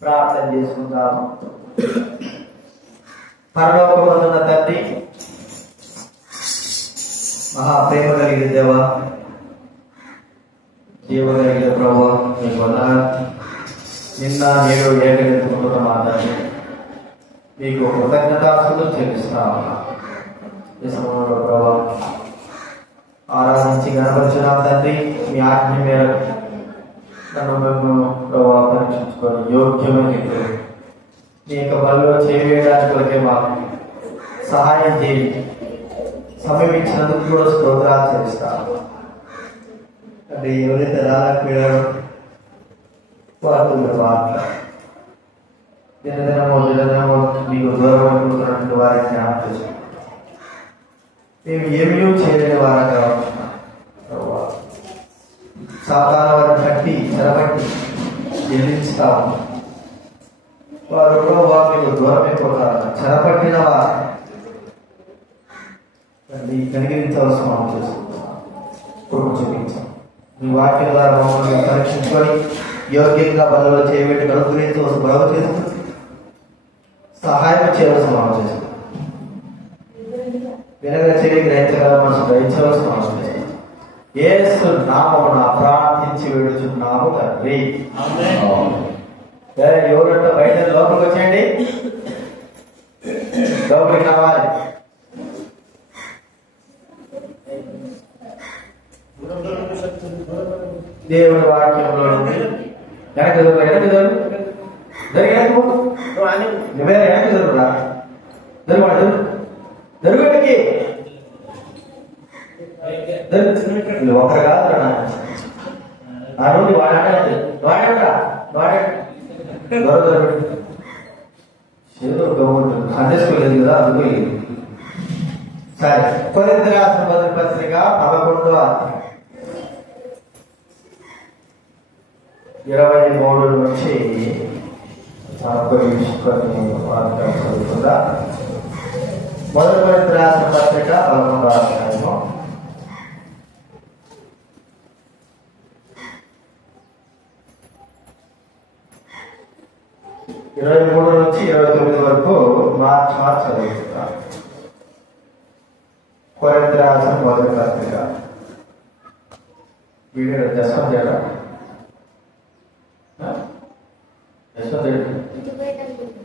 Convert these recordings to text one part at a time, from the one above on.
ప్రార్థన చేసుకుందాము. పరలోకమందున్న తండ్రి, మహాప్రేమ కలిగిన దేవా, జీవ కలిగిన ప్రభువా, మీకు వందనాలు. నిన్న నేడు ఏకరించుకుంటున్న మాట్లాడి మీకు కృతజ్ఞతాస్తులు చెల్లిస్తా ఉన్నా. ఈ సమయంలో ప్రభా ఆరాధించి కనపరిచిన తండ్రి, మీ ఆజ్ఞ మేరకు నన్ను మేము ప్రభావ పరీక్షించుకొని యోగ్యమైన మీ యొక్క బలలో చేయడానికి కొరకే మాకు సహాయం చేయండి. సమయం ఇచ్చినందుకు కూడా స్తోత్రాలు చెల్లిస్తాను. అంటే ఎవరైతే రాలేకపోయారో వారు వార్త దినదినమో మీకు దూరం అయిపోతున్నటువంటి వారిని జ్ఞాపకం చేసుకుంటాం. మేము ఏమీ చేయలేని వారంగా ఉంటున్నాం. సాధారణ వారిని కట్టి చెరబట్టి చెల్లించుతా ఉన్నాం. వారు మీకు దూరం అయిపోతారు. చెరపట్టిన వారు కనికరించవలసిన మనం చేసుకుంటున్నాం. కొడుకు చూపించాం. మీ వాక్యం ద్వారా మమ్మల్ని పరీక్షించుకొని యోగ్యంగా బలలో చేయబెట్టి కనుగొనించవలసిన బలవ చేసుకుని సహాయం చేయవలసిన మనం చేసుకుంటాం. వినగా చెవి గ్రహించగల మనసు గ్రహించవలసిన అవసరం లేదు. యేసు నామమున ప్రార్థించి వేడుచున్నాము తండ్రి. ఎవరంటే బయట లోపలికి వచ్చేయండి, లోపలికి రావాలి. దేవుడి వాక్యంలో వెనక నువ్వే వెనక జరుగురా జరుగుడు జరుగుడికి ఒకరు కాదు ఆ రోజు వాడండి అందేసుకోలేదు కదా, అందుకు సరే. కొరింథీ రాసిన మొదటి పత్రిక 11వ అధ్యాయం 23 నుంచి చదువుతుందా. మొదటి కొరింథీ రాసిన పత్రిక 11వ అధ్యాయము 23 నుంచి 29 వరకు మార్చి చదువుతున్నా. కొరింథీ రాసిన మొదటి పత్రిక వీడియో జస్వంత్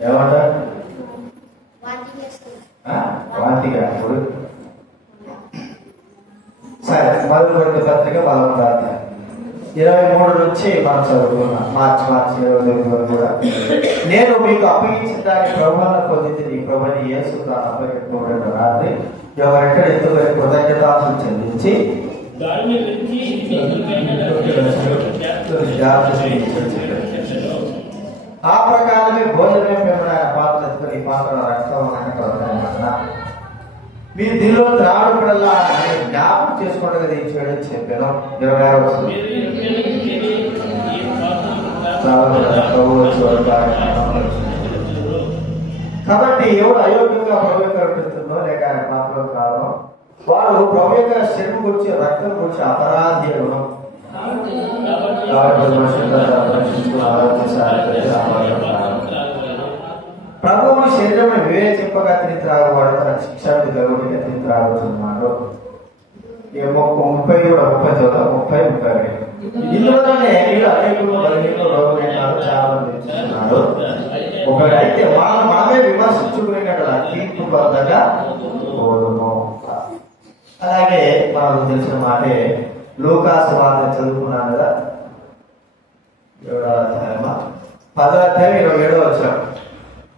ఏమంటారు? వాంతిగా ఇప్పుడు సరే. మొదటి కొరింథీ పత్రిక 11వ అధ్యాయం 23 నుంచి మనం చదువుకున్నాం. మార్చి 29 వరకు కూడా. నేను మీకు అప్పగించిన దాని ప్రభువును పొందింది ప్రభుని యేసు అప్పగించబడిన రాత్రి ఎవరెక్కడ ఎత్తుకొని కృతజ్ఞతాస్తులు చెల్లించి ఆ ప్రకారమే భోజనమే పెంపడ పాత్ర ఎత్తుకొని ఈ పాత్ర రక్తం మీరు దీనిలో త్రాడుపడల్లా జ్ఞాపకం చేసుకోవడం కదా ఇచ్చాడని చెప్పాను. 26వ వస్తుంది. కాబట్టి ఎవరు అయోగ్యంగా ప్రభు యొక్క రొట్టెతుందో లేక ఆయన పాత్రలో కావడం వారు ప్రభు యొక్క శరీరం గురించి రక్తం గురించి అపరాధి అవ్వడం. ప్రభువు శరీరం వివేచింపగా తిని త్రాగవాడు తన శిక్షానికి తగ్గబడి తిని త్రాగుతున్నాడు. 30 ఇందులోనే వీళ్ళు అనేకులు బలహీనలు రోగులైనారు, చాలా మంది తెచ్చుకున్నారు. ఒకటి అయితే మనమే విమర్శించుకునేట తీర్పు బద్దగా పోదును. అలాగే మనకు తెలిసిన మాటే లూకా సువార్త చదువుకున్నాను కదా, 7వ అధ్యాయం 10వ అధ్యాయం 27వ వచనం.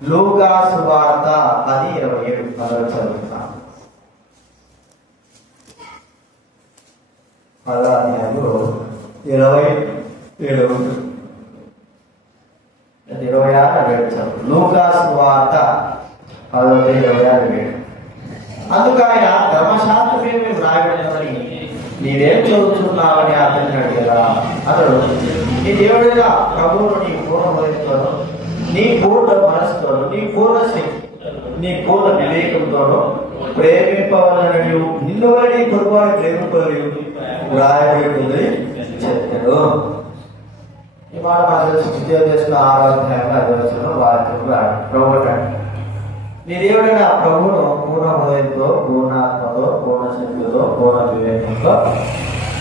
లూకా సువార్త 10:27 మొదలు చదువుతున్నాను. 10వ అధ్యాయంలో 27 లూకా సువార్త 10:26. అందుకు ఆయన ధర్మశాస్త్రమే మేము రాయబడినని నీవేం చదువుతున్నావని అతన్ని అడిగారా. అతడు నీ దేవుడిగా ప్రభువును నీ పూర్ణ హృదయంతోనూ నీ పూర్ణ మనసుతోనూ నీ పూర్ణ శక్తి నీ పూర్ణ వివేకంతోనూ ప్రేమింపవలనని నిన్ను వాడి పొరుగువాడు ప్రేమింపలేవు రాయబడి చెప్పాడు. ఈ మాట మన ఉద్యోగం చేసిన 6వ అధ్యాయంలో 5వ వచనంలో వారి నీ దేవుడైన ప్రభువును పూర్ణ హృదయంతో, పూర్ణాత్మతో, పూర్ణ శక్తితో, పూర్ణ వివేకంతో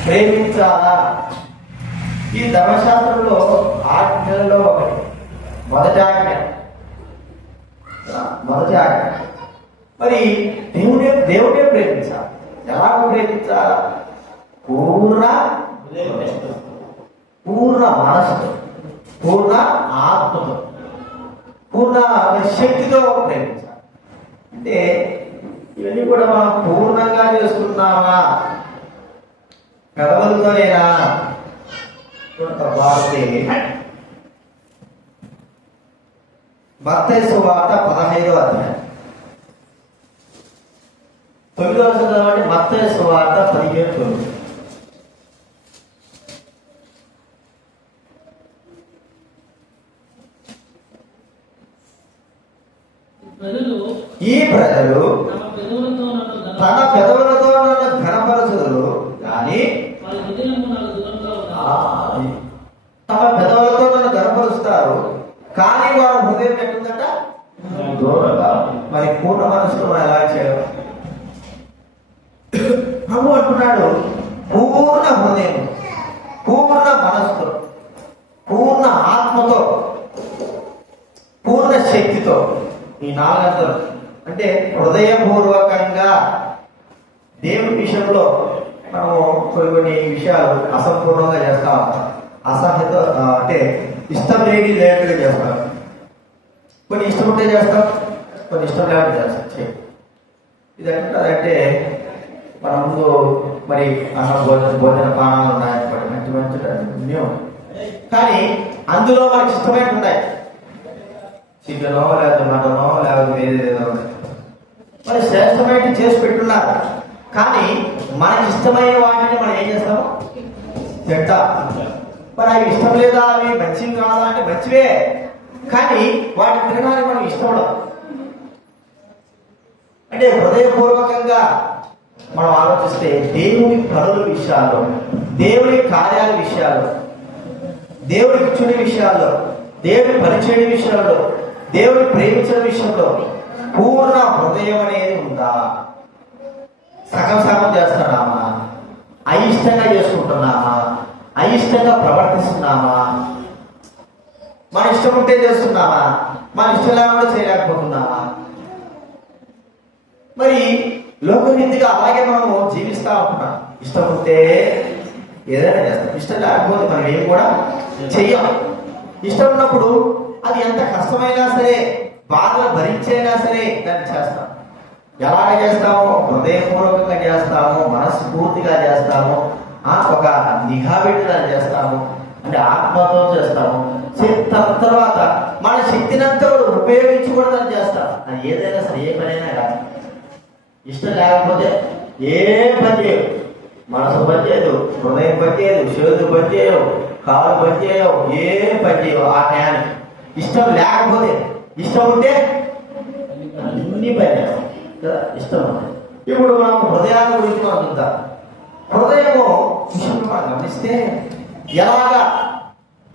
ప్రేమించాలా. ఈ ధర్మశాస్త్రంలో ఆజ్ఞలలో ఒకటి, మొదటి ఆజ్ఞ. మరి దేవుడే ప్రేమించాలి. ఎలాగ ప్రేమించాలా? పూర్ణ మనసుతో, పూర్ణ ఆత్మతో, పూర్ణ శక్తితో ప్రేమించాలి. అంటే ఇవన్నీ కూడా మనం పూర్ణంగా చేసుకున్నామా? పెదవులతోనేనా? మత్తయి సువార్త 15వ అధ్యాయం 9వ వచనం. మత్తయి సువార్త 15:9. ఈ ప్రజలు తన పెదవులతో నన్ను ఘనపరచుదురు కానీ తమ పెదవులతో నన్ను ఘనపరుస్తారు కానీ వారు హృదయం ఎట్టుందట దూరంగా. మరి పూర్ణ మనసుతో మనం ఎలా చేయడం? ప్రభు అంటున్నాడు పూర్ణ హృదయం, పూర్ణ మనసుతో, పూర్ణ ఆత్మతో, పూర్ణ శక్తితో. ఈ 4 అర్థాలు అంటే హృదయపూర్వకంగా. దేవుని విషయంలో మనము కొన్ని విషయాలు అసంపూర్ణంగా చేస్తా ఉంటాం. అసహ్యత అంటే ఇష్టం లేనట్టుగా చేస్తాం. కొన్ని ఇష్టం ఉంటే చేస్తాం, కొన్ని ఇష్టం లేకుండా చేస్తాం. ఇది అంటే మన ముందు మరి భోజన పానాలు ఉన్నాయనుకోండి, మంచి మంచి అన్నీ ఉన్నాయి. కానీ అందులో మనకి ఇష్టమైనవి ఉన్నాయి. చికెనో లేకపోతే మటనో లేకపోతే వేరేదేదో ఉన్నాయి. మరి శ్రేష్టమైనవి చేసి పెట్టున్నారు. కానీ మనకి ఇష్టమైన వాటిని మనం ఏం చేస్తాము? తింటా. మరి అవి ఇష్టం లేదా, అవి మంచివి కాదా అంటే మంచివే, కానీ వాటిని తినడానికి మనం ఇష్టపడదు. అంటే హృదయపూర్వకంగా మనం ఆలోచిస్తే దేవుని పనుల విషయాల్లో, దేవుని కార్యాల విషయాల్లో, దేవుడి ఇచ్చిన విషయాల్లో, దేవుని పరిచయ విషయంలో, దేవుని ప్రేమించిన విషయంలో పూర్ణ హృదయం అనేది ఉందా? సగం చేస్తున్నామా? అయిష్టంగా చేసుకుంటున్నామా? అయిష్టంగా ప్రవర్తిస్తున్నామా? మన ఇష్టం ఉంటే చేస్తున్నామా? మన ఇష్టం లేకుండా చేయలేకపోతున్నామా? మరి లోకరీతిగా అలాగే మనము జీవిస్తా ఉంటున్నాం. ఇష్టం ఉంటే ఏదైనా చేస్తాం, ఇష్టం లేకపోతే మనం ఏం కూడా చెయ్యం. ఇష్టం ఉన్నప్పుడు అది ఎంత కష్టమైనా సరే, బాధలు భరించైనా సరే దాన్ని చేస్తాం. ఎలాగ చేస్తాము? హృదయపూర్వకంగా చేస్తాము, మనస్ఫూర్తిగా చేస్తాము, ఒక నిఘా పెట్టి దాన్ని చేస్తాము, అంటే ఆత్మతో చేస్తాము. తర్వాత మన శక్తినంతా ఉపయోగించి కూడా దాన్ని చేస్తాం. అది ఏదైనా సరే, ఏ పనైనా కాదు. ఇష్టం లేకపోతే ఏం పని చేయవు. మనసు పని చేయదు, హృదయం పని చేయదు, చేతులు పని చేయవు, కాలు పని చేయవు, ఏం పని చేయవు ఆ టయానికి. ఇష్టం లేకపోతే, ఇష్టం ఉంటే అన్ని పని చేస్తాం కదా. ఇష్టం ఉంది. ఇప్పుడు మనం హృదయాన్ని గురించి మనం చూద్దాం. హృదయము విషయంలో మనం గమనిస్తే ఎలాగా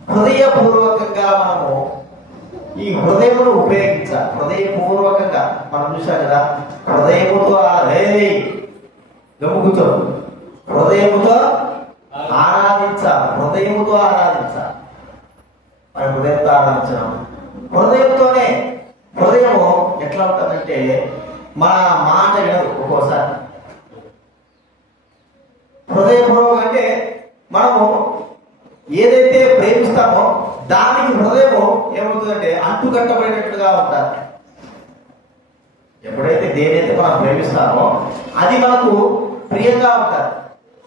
హృదయపూర్వకంగా మనము ఈ హృదయమును ఉపయోగించాలి. హృదయపూర్వకంగా మనం చూసాం కదా, హృదయముతో కూర్చో, హృదయముతో ఆరాధించాలి, హృదయముతో ఆరాధించాలి. మనం హృదయంతో ఆరాధించడం, హృదయంతోనే. హృదయము ఎట్లా ఉంటుందంటే మన మాట వినదు ఒక్కోసారి. హృదయపూర్వకం అంటే మనము ఏదైతే ప్రేమిస్తామో దానికి హృదయము ఏమవుతుందంటే అంటుకట్టబడినట్టుగా ఉంటారు. ఎప్పుడైతే దేనైతే మనం ప్రేమిస్తామో అది మనకు ప్రియంగా ఉంటారు.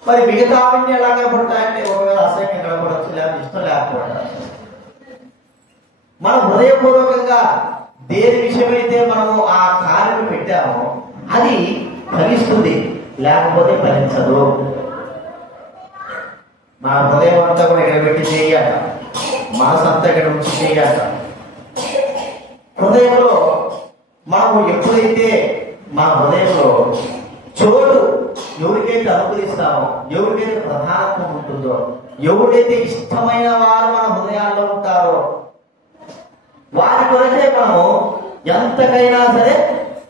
మరి మిగతా అవన్నీ ఎలా కనపడతాయంటే ఒకవేళ అసహ్యంగా కనపడచ్చు, లేకపోతే ఇష్టం లేకపోవడం. మనం హృదయపూర్వకంగా దేని విషయమైతే మనము ఆ కార్యం పెట్టామో అది ఫలిస్తుంది, లేకపోతే ఫలించదు. మన హృదయం అంతా కూడా ఇక్కడ పెట్టి చేయాలి, మనసు అంతా ఇక్కడ ఉంచి చేయాలి. హృదయంలో మనము ఎప్పుడైతే మన హృదయంలో చోటు ఎవరికైతే అనుగ్రహిస్తామో, ఎవరికైతే ప్రధానత్వం ఉంటుందో, ఎవరైతే ఇష్టమైన వారు మన హృదయాల్లో ఉంటారో వారి కొరకే మనము ఎంతకైనా సరే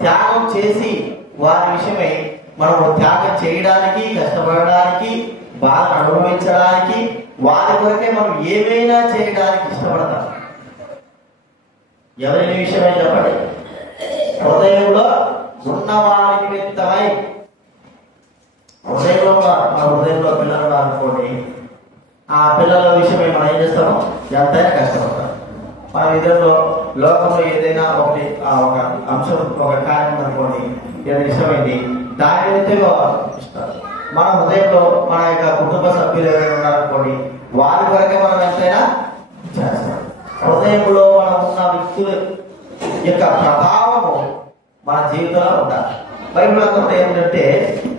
త్యాగం చేసి వారి విషయమై మనము త్యాగం చేయడానికి, కష్టపడడానికి, బాధ అనుభవించడానికి, వారి కొరకే మనం ఏమైనా చేయడానికి ఇష్టపడతాం. ఎవరి విషయమై చెప్పండి. హృదయంలో ఉన్నవారికి వ్యక్తమై, హృదయంలో మన హృదయంలో పిల్లలు అనుకోండి, ఆ పిల్లల విషయమై మనం ఏం చేస్తాము? ఎంతైనా కష్టపడతాం. మన విధంలో లోకంలో ఏదైనా ఒక అంశం, ఒక కార్యం అనుకోండి, ఏదైనా ఇష్టమైంది, దాని విధంగా ఇష్టం. మన హృదయంలో మన యొక్క కుటుంబ సభ్యులు ఎవరైనా ఉన్నారనుకోండి, వారి వరకే మనం ఎంతైనా చేస్తాం. హృదయంలో మనం ఉన్న వ్యక్తుల యొక్క ప్రభావము మన జీవితంలో ఉండాలి. బైబిల్ అంతా ఏంటంటే,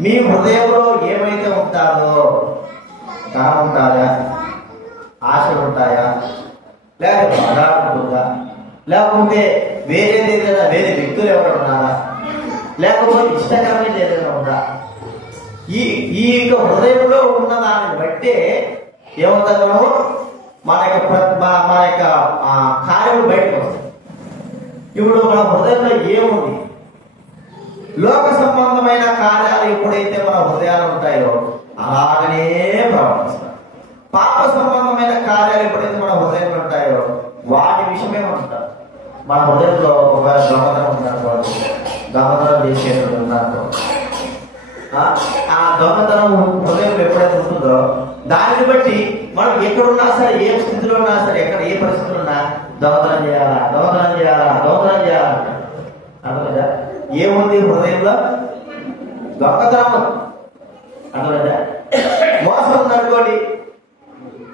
మీ హృదయంలో ఏమైతే ఉంటారో, ధనం ఉంటాయా, ఆశలు ఉంటాయా, లేకపోతే బంగారం ఉంటుందా, లేకపోతే ఏదైనా వేరే వ్యక్తులు ఎవరైనా ఉన్నారా, లేకపోతే ఇష్టకరమైన ఏదైనా ఉందా, ఈ హృదయంలో ఉన్న దాన్ని బట్టే ఏమవుతుంది? మన యొక్క కార్యములు బయటకు వస్తాయి. ఇప్పుడు మన హృదయంలో ఏముంది? లోక సంబంధమైన కార్యాలు ఎప్పుడైతే మన హృదయాలు ఉంటాయో అలాగనే ప్రవర్తిస్తాం. పాప సంబంధమైన కార్యాలు ఎప్పుడైతే మన హృదయంలో ఉంటాయో వాటి విషయమే ఉంటాం. మన హృదయంలో ఒక దొంగతనం ఉందనుకోండి, దొంగతనం చేసేటప్పుడు ఉందనుకో, ఆ దొంగతనం హృదయం ఎప్పుడైతే ఉంటుందో దానిని బట్టి మనం ఎక్కడున్నా సరే, ఏ స్థితిలో ఉన్నా సరే, ఎక్కడ ఏ పరిస్థితులు ఉన్నా దొంగతనం చేయాలా, దొంగతనం చేయాలా, దొంగతనం చేయాలా. అర్థమైందా? ఏముంది హృదయంలో? దొంగతనం. అర్థమైందా? మోసం ఉందనుకోండి,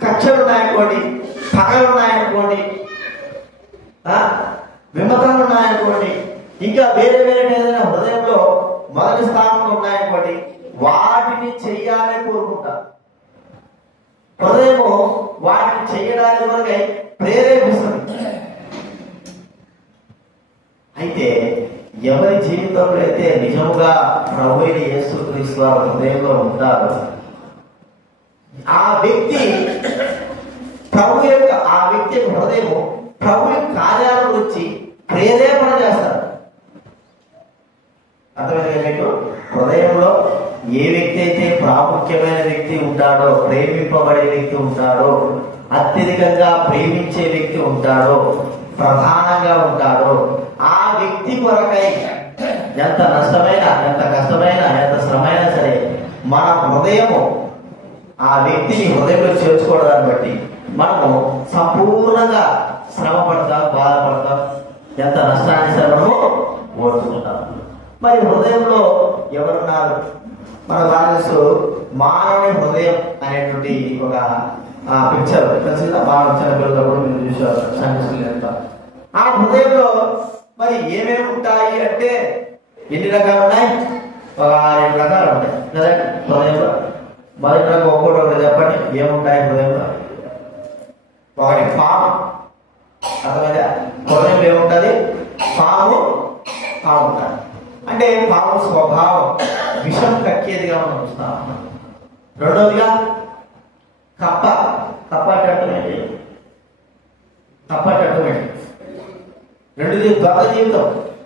కక్షలు ఉన్నాయనుకోండి, పగలు ఉన్నాయనుకోండి, విమతాలు ఉన్నాయనుకోండి, ఇంకా వేరే ఏదైనా హృదయంలో మొదటి స్థానంలో ఉన్నాయనుకోండి, వాటిని చెయ్యాలని కోరుకుంటా. హృదయము వాటిని చెయ్యడానికి వరకై ప్రేరేపిస్తుంది. అయితే ఎవరి జీవితంలో అయితే నిజముగా ప్రభువైన యేసుక్రీస్తు వారి హృదయంలో ఉంటారో ఆ వ్యక్తి ఆ వ్యక్తి హృదయము ప్రభు కార్యాల గురించి ప్రేరేపణ చేస్తారు. అర్థమైంది మీకు? హృదయంలో ఏ వ్యక్తి అయితే ప్రాముఖ్యమైన వ్యక్తి ఉంటాడో, ప్రేమింపబడే వ్యక్తి ఉంటాడో, అత్యధికంగా ప్రేమించే వ్యక్తి ఉంటాడో, ప్రధానంగా ఉంటాడో, ఆ వ్యక్తి కొరకై ఎంత నష్టమైనా, ఎంత కష్టమైనా, ఎంత శ్రమైనా సరే మన హృదయము ఆ వ్యక్తిని హృదయంలో చేర్చుకోవడాన్ని బట్టి మనము సంపూర్ణంగా శ్రమ పడతాం, బాధపడతాం, ఎంత నష్టాన్ని సరే మనము ఓర్చుకుంటాం. మరి హృదయంలో ఎవరున్నారు? మన వారసు మానవుని హృదయం అనేటువంటి ఒక పిక్చర్ తెలిసిందా? మానవ చిన్నపిల్లలప్పుడు మీరు చూసారు సంఘటన. ఆ హృదయంలో మరి ఏమేమి ఉంటాయి అంటే ఎన్ని రకాలు ఉన్నాయి? 6 రకాలు ఉంటాయి కదా హృదయంలో. మొదటి రకం ఒక్కొక్కటి చెప్పండి, ఏముంటాయి హృదయంలో? ఒకటి పాము. అర్థమైందా? హృదయంలో ఏముంటుంది? పాము ఉంటుంది. అంటే పాము స్వభావం విషం కక్కేదిగా మనం చూస్తాం. రెండోదిగా కప్ప. కప్ప అంటే కప్ప అంటే రెండుది దొంగ జీవితం.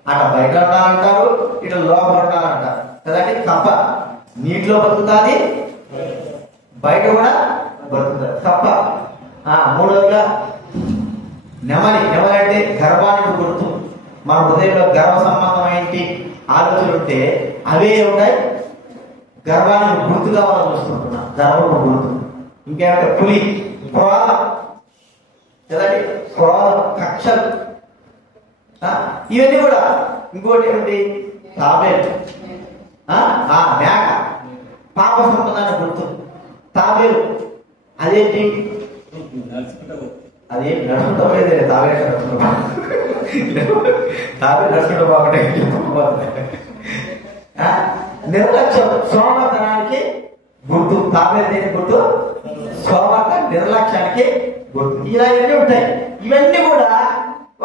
అక్కడ బయట ఉండాలంటారు, ఇటు లోపల ఉండాలంటారు కదండి. కప్ప నీటిలో బతుకుతుంది, బయట కూడా బతుకుతుంది కప్ప. మూడోదిగా నెమలి. నెమలి అంటే గర్వానికి గుర్తు. మన హృదయంలో గర్వ సంబంధమైన ఆలోచనలు ఉంటే అవే ఉంటాయి, గర్వానికి గుర్తుగా మనం చూస్తుంటున్నాం. గర్వం గుర్తు. ఇంకేమంటే పులి. క్రోధం కదండి, క్రోధం, కక్షలు, ఇవన్నీ కూడా. ఇంకోటి ఏమిటి? తాబేలు, మేక, పాప సంబంధాన్ని గుర్తు. తాబేలు అదేంటి? అది నడుచుకుంటా పోయేది. తాబేలు నడుచుకుంటూ బాగుంటే నిర్లక్ష్యం, సోమతనానికి గుర్తు. తాబేలు దేనికి గుర్తు? సోమత, నిర్లక్ష్యానికి గుర్తు. ఇలా ఇవన్నీ ఉంటాయి. ఇవన్నీ కూడా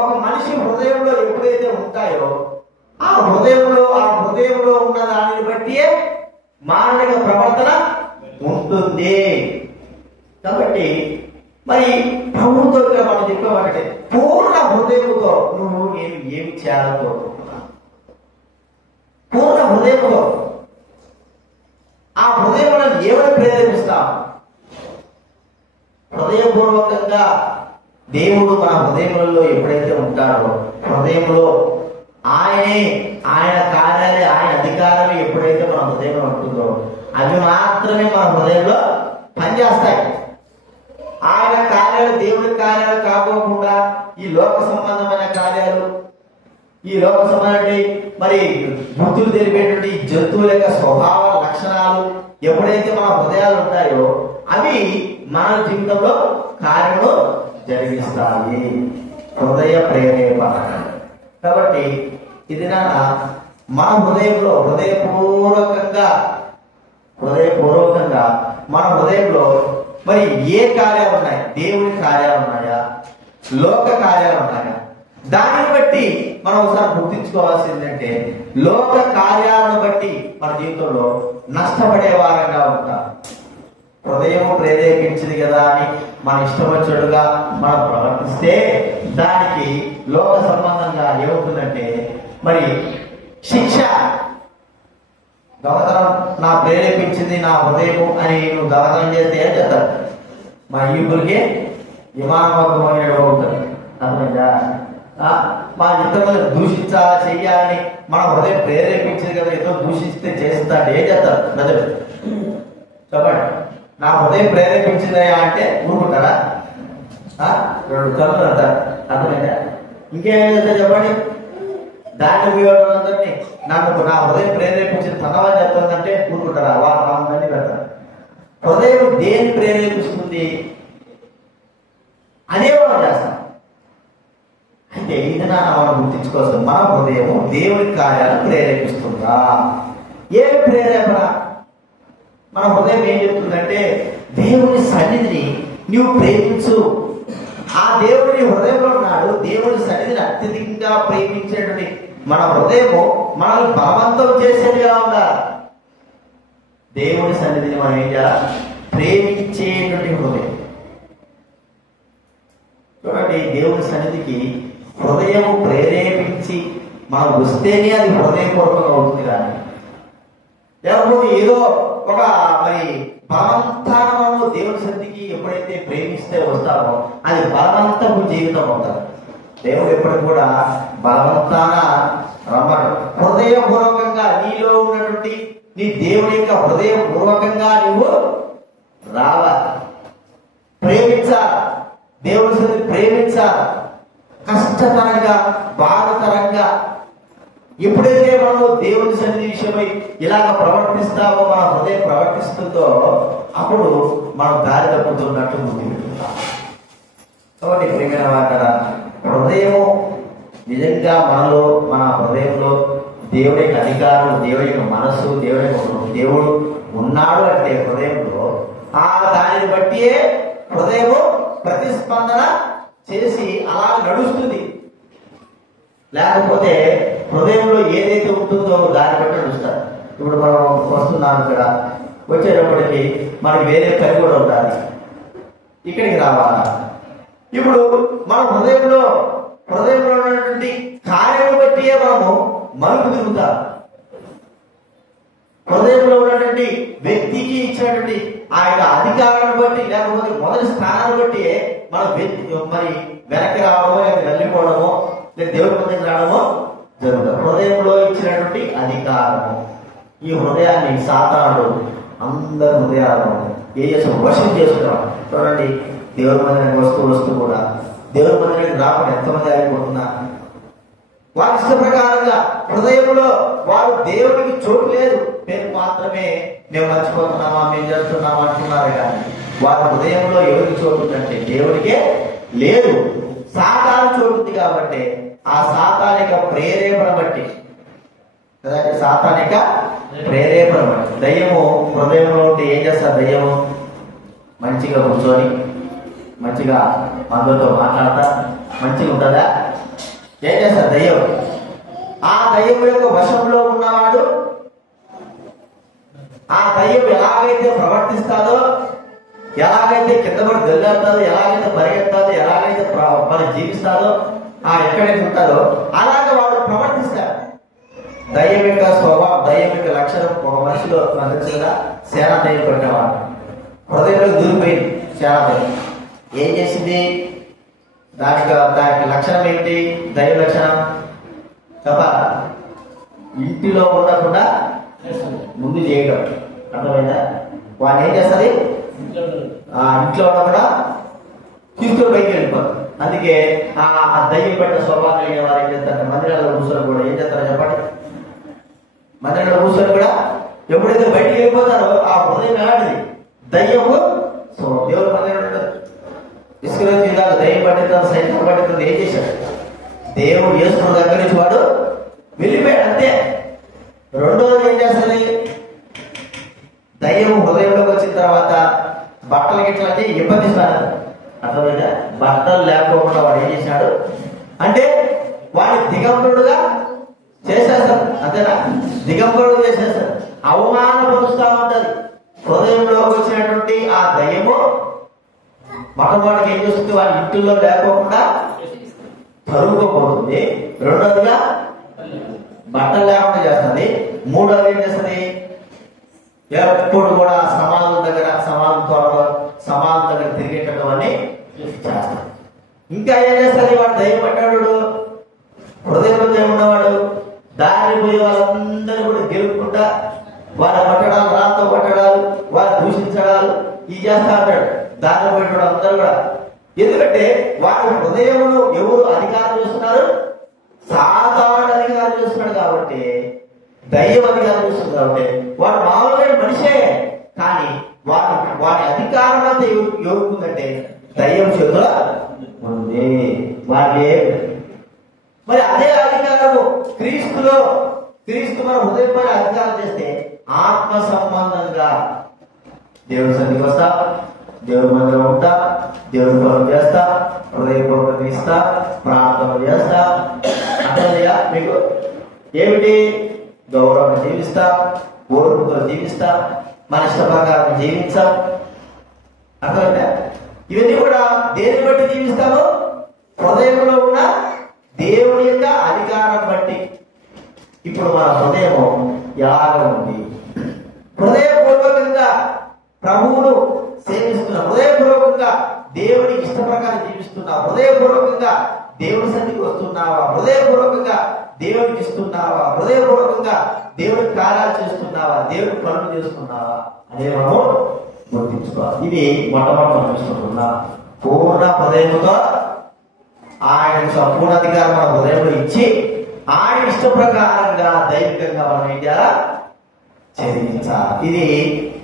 ఒక మనిషి హృదయంలో ఎప్పుడైతే ఉంటాయో ఆ హృదయంలో ఉన్న దానిని బట్టి మానవిక ప్రవర్తన ఉంటుంది. కాబట్టి మరి ప్రభువుతో మనం చెప్పామంటే పూర్ణ హృదయంతో నువ్వు నేను ఏమి చేయాలనుకుంటున్నా, పూర్ణ హృదయంతో ఆ హృదయంలో ఏమని ప్రేరేపిస్తాం? హృదయపూర్వకంగా దేవుడు మన హృదయంలో ఎప్పుడైతే ఉంటాడో, హృదయంలో ఆయన కార్యాలే, ఆయన అధికారమే ఎప్పుడైతే మన హృదయంలో ఉంటుందో అవి మాత్రమే మన హృదయంలో పనిచేస్తాయి. ఆయన కార్యాలు దేవుడి కార్యాలు కాకోకుండా ఈ లోక సంబంధమైన కార్యాలు, ఈ లోక సంబంధమైన మరి బుద్ధులు తెలిపేటువంటి జంతువుల యొక్క స్వభావ లక్షణాలు ఎప్పుడైతే మన హృదయాలు ఉంటాయో అవి మన జీవితంలో కార్యము జరిగిస్తాయి. హృదయ ప్రేరేపణ. కాబట్టి ఇది మన హృదయపూర్వకంగా మన హృదయంలో మరి ఏ కార్యాలు ఉన్నాయి? దేవుని కార్యాలు ఉన్నాయా, లోక కార్యాలు ఉన్నాయా? దానిని బట్టి మనం ఒకసారి గుర్తించుకోవాల్సిందంటే లోక కార్యాలను బట్టి మన జీవితంలో నష్టపడే వారంగా ఉంటాం. హృదయం ప్రేరేపించింది కదా అని మన ఇష్టం వచ్చినట్టుగా మనం ప్రవర్తిస్తే దానికి లోక సంబంధంగా ఏమవుతుందంటే మరి శిక్ష. దొంగతనం నా ప్రేరేపించింది నా హృదయం అని నువ్వు దొంగతనం చేస్తే ఏం చేస్తారు? మా ఈపులకి విమానమవుతుంది. అర్థమైందా? మా ఇతరులు దూషించాలా చెయ్యాలని మన హృదయం ప్రేరేపించింది కదా, ఏదో దూషిస్తే చేస్తాడు, ఏం చేస్తారు ప్రజలు? చెప్పండి. నా హృదయం ప్రేరేపించిందయా అంటే ఊరుకుంటారా? రెండు కళ్ళు అంటారు. అర్థమైందా? ఇంకేం చేస్తారు చెప్పండి? దాన్ని ఉపయోగాలందరినీ నా హృదయం ప్రేరేపించిన తనవని చెప్తుందంటే ఊరుకుంటారా? వాళ్ళు మంది పెడతారు. హృదయం దేన్ని ప్రేరేపిస్తుంది అనే మనం చేస్తాం. అయితే ఇది మనం గుర్తించుకోవచ్చు. మన హృదయం దేవుని కార్యాలను ప్రేరేపిస్తుందా? ఏ ప్రేరేపణ? మన హృదయం ఏం చెప్తుందంటే దేవుని సన్నిధిని నువ్వు ప్రేమించు. ఆ దేవుని హృదయంలో ఉన్నాడు. దేవుని సన్నిధిని అత్యధికంగా ప్రేమించేటువంటి మన హృదయము మనల్ని బలవంతం చేసేదిగా ఉండాలి. దేవుని సన్నిధిని మనం ఏం చేయాలి? ప్రేమించేటువంటి హృదయం. చూడండి, దేవుని సన్నిధికి హృదయం ప్రేరేపించి మనం వస్తేనే అది హృదయపూర్వకంగా అవుతుంది. కానీ లేకపోతే ఏదో ఒక మరి బలవంతాన మనము దేవుని సన్నిధికి ఎప్పుడైతే ప్రేమిస్తే వస్తామో అది బలవంతపు జీవితం అవుతారు. దేవుడు ఎప్పుడు కూడా బలవంతాన రమ్మడు. హృదయపూర్వకంగా నీలో ఉన్నటువంటి నీ దేవుని యొక్క హృదయపూర్వకంగా నువ్వు రావాలి, ప్రేమించాలి, దేవుని సన్నిధిని ప్రేమించాలి. కష్టతరంగా, బాధతరంగా ఎప్పుడైతే మనం దేవుని సన్నిధి విషయమై ఇలాగ ప్రవర్తిస్తామో, మన హృదయం ప్రవర్తిస్తుందో అప్పుడు మనం దారి తప్పుతున్నట్టు గుర్తుపెట్టుకుంటాం. కాబట్టి ప్రియమైన వాటరా, హృదయం నిజంగా మనలో, మన హృదయంలో దేవుడి యొక్క అధికారం, దేవుడి యొక్క మనస్సు, దేవుడు ఉన్నాడు అంటే హృదయంలో దానిని బట్టి హృదయము ప్రతిస్పందన చేసి అలా నడుస్తుంది. లేకపోతే హృదయంలో ఏదైతే ఉంటుందో దాన్ని బట్టి నడుస్తారు. ఇప్పుడు మనం వస్తున్నాం, ఇక్కడ వచ్చేటప్పటికి మనకి వేరే పని కూడా ఉండాలి, ఇక్కడికి రావాలా. ఇప్పుడు మన హృదయంలో ఉన్నటువంటి కార్యం బట్టి మనము మలుపు తిరుగుతాం. హృదయంలో ఉన్నటువంటి వ్యక్తికి ఇచ్చినటువంటి ఆ యొక్క అధికారాన్ని బట్టి, లేకపోతే మొదటి స్థానాన్ని బట్టి మనం మరి వెనక్కి రావడమో, లేదా వెళ్ళిపోవడమో, లేదా దేవుడి ముందుకు రావడమో జరుగుతుంది. హృదయంలో ఇచ్చినటువంటి అధికారము. ఈ హృదయాన్ని సాతానుడు అందరి హృదయాలను వశం చేసుకున్నాడు. చూడండి, దేవుడి మందిరానికి వస్తూ కూడా దేవుడి మందిరానికి రాకుండా ఎంతమంది ఆగిపోతున్నా వారి ఇష్ట ప్రకారంగా హృదయంలో వారు దేవుడికి చోటు లేదు, పేరు మాత్రమే మేము మర్చిపోతున్నామా, మేము చేస్తున్నామా అంటున్నారు. కానీ వారి హృదయంలో ఎవరికి చోటు ఉందంటే దేవుడికే లేదు. సాతాను చోటు ఉంది. కాబట్టి ఆ సాతానిక ప్రేరేపణ బట్టి, దయ్యము హృదయంలో ఉంటే ఏం చేస్తారు? దయ్యము మంచిగా కూర్చొని మంచిగా అందరితో మాట్లాడతా మంచిగా ఉంటుందా? ఏం చేస్తారు? దయ్యం ఆ దయ్యం యొక్క వశంలో ఉన్నవాడు ఆ దయ్యం ఎలాగైతే ప్రవర్తిస్తాదో, ఎలాగైతే కింద పడి దొల్లేస్తాదో, ఎలాగైతే పరిగెత్తాదో, ఎలాగైతే మరి జీవిస్తాదో, ఎక్కడైతే ఉంటారో అలాగే వాడు ప్రవర్తిస్తాడు. దయ్యం యొక్క స్వభావం, దయ్యం యొక్క లక్షణం ఒక మనిషిలో నచ్చిందా? సేనా దయ్యం పెట్టేవాడు హృదయంలో దూరిపోయింది. సేనా దయ్యం ఏం చేసింది? దానికి లక్షణం ఏంటి? దైవ లక్షణం తప్ప ఇంటిలో ఉండకుండా ముందు చేయడం. అర్థమైందా? వాడిని ఏం చేస్తుంది? ఇంట్లో ఉండకుండా తీసుకొని బయటికి వెళ్ళిపోతుంది. అందుకే ఆ దయ్యం పెట్టిన స్వభావం కలిగిన వారు ఏం చేస్తారు? మందిరాల్లో కూర్చొని కూడా ఏం చేస్తారో చెప్పండి. మందిరంలో కూర్చొని కూడా ఎప్పుడైతే బయటికి వెళ్ళిపోతారో ఆ హృదయం ఎలాంటిది? దయ్యము. సో దేవుడు మందిరం ఇసుకలో తీరాలి. దయ్యం పట్టింది, సైతం పట్టింది. ఏం చేశాడు? దేవుడు యేసు దగ్గర నుంచి వాడు వెళ్ళిపోయాడు, అంతే. రెండోది ఏం చేస్తుంది? దయ్యం హృదయంలోకి వచ్చిన తర్వాత బట్టలు గిట్లకి ఇబ్బందిస్తాడు. అర్థమైందా? బట్టలు లేకపోకుండా వాడు ఏం చేశాడు అంటే వాడిని దిగంబరుడుగా చేసేస్తాడు. అంతేనా? దిగంబరుడు చేసేస్తాడు, అవమానపరుస్తూ ఉంటది. హృదయంలోకి వచ్చినటువంటి ఆ దయ్యము మొట్టమొదటికి ఏం చేస్తుంది? వాడి ఇంటిలో లేకోకుండా తరుముకోబోతుంది. రెండోదిగా బట్టలు లేకుండా చేస్తుంది. మూడోది ఏం చేస్తుంది? ఎప్పుడు కూడా సమాధుల దగ్గర సమాధుల దగ్గర తిరిగేటట్టు అని చేస్తాడు. ఇంకా ఏం చేస్తుంది? వాడు దయ్యం పట్టాడు, హృదయంలో దయ్యం ఉన్నవాడు దారి పోయి వాళ్ళందరూ కూడా గెలుపుకుంటా వాళ్ళ పట్టడాలు, రాతో పట్టడాలు, వాళ్ళు దూషించడాలు ఇవి చేస్తా ఉంటాడు. దారి పోయేటోడు అందరూ కూడా. ఎందుకంటే వాడి హృదయంలో ఎవరు అధికారం చేస్తున్నారు? సాధారణ అధికారం చేస్తున్నాడు కాబట్టి, దయ్యం అధికారం చేస్తుంది కాబట్టి వాడు మామూలుగా మనిషే. కానీ వాడి అధికారం అంతా ఎవరుకుందంటే దయ్యం చేతుల ఉంది. వాడే మరి అదే అధికారము క్రీస్తు మన హృదయం పైన అధికారం చేస్తే ఆత్మ సంబంధంగా దేవుడి సన్నిధికి వస్తా, దేవుడి మందిరం ఉంటా, దేవుడి పనులు చేస్తా, హృదయపూర్వక తీస్తా, ప్రార్థన చేస్తా. అర్థమయ్యా మీకు? ఏమిటి? గౌరవంగా జీవిస్తా, ఓర్పుతో జీవిస్తా, మన ఇష్ట ప్రకారం జీవించాం. అర్థమైందా? ఇవన్నీ కూడా దేని బట్టి జీవిస్తాము? హృదయంలో ఉన్న దేవుడి యొక్క అధికారం బట్టి. ఇప్పుడు మన హృదయం ఎలాగ ఉంది? హృదయపూర్వకంగా ప్రభువును సేవిస్తున్నా, హృదయపూర్వకంగా దేవుడికి ఇష్ట ప్రకారం జీవిస్తున్నావా? హృదయపూర్వకంగా దేవుడి సన్నిధికి వస్తున్నావా? హృదయపూర్వకంగా దేవుడికి ఇస్తున్నావా? హృదయపూర్వకంగా దేవుడి కార్యాలు చేస్తున్నావా? దేవుడి పనులు చేస్తున్నావా అనే మనము గుర్తించుకోవాలి. ఇది మొట్టమొదటి మనం చూసుకుంటున్నా. పూర్ణ హృదయంతో ఆయన సంపూర్ణ అధికారం మన హృదయంలో ఇచ్చి ఆయన ఇష్ట ప్రకారంగా దైవికంగా మనం ఏం చేయాలా? చదివించాలి. ఇది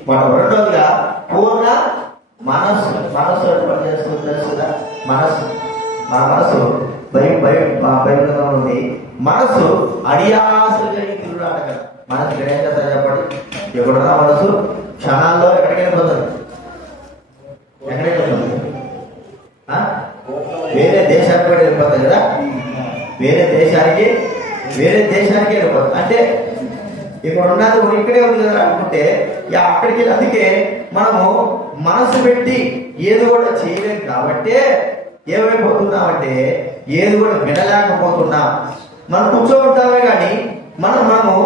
మనం రెండోదిగా పూర్ణ మనస్సు. మనస్సు ఎటువంటి చేస్తుంది తెలుసుదా? మనస్సు, మన మనస్సు బైబిల్ ఉంది. మనస్సు అడియాసలు కలిగి తిరుగులాట కదా. మనసు ఏం చేస్తారు చెప్పండి? ఎక్కడున్నా మనసు క్షణాల్లో ఎక్కడికి వెళ్ళిపోతుంది? ఎక్కడికి వెళ్తుంది? వేరే దేశానికి కూడా వెళ్ళిపోతుంది కదా. వేరే దేశానికి వెళ్ళిపోతుంది. అంటే ఇక్కడ ఉన్నది ఇక్కడే ఉంది కదా అనుకుంటే అక్కడికి. అందుకే మనము మనసు పెట్టి ఏది కూడా చేయలేము కాబట్టి ఏమైపోతున్నామంటే ఏది కూడా వినలేకపోతున్నాం. మనం కూర్చోబెట్టామే కానీ మనము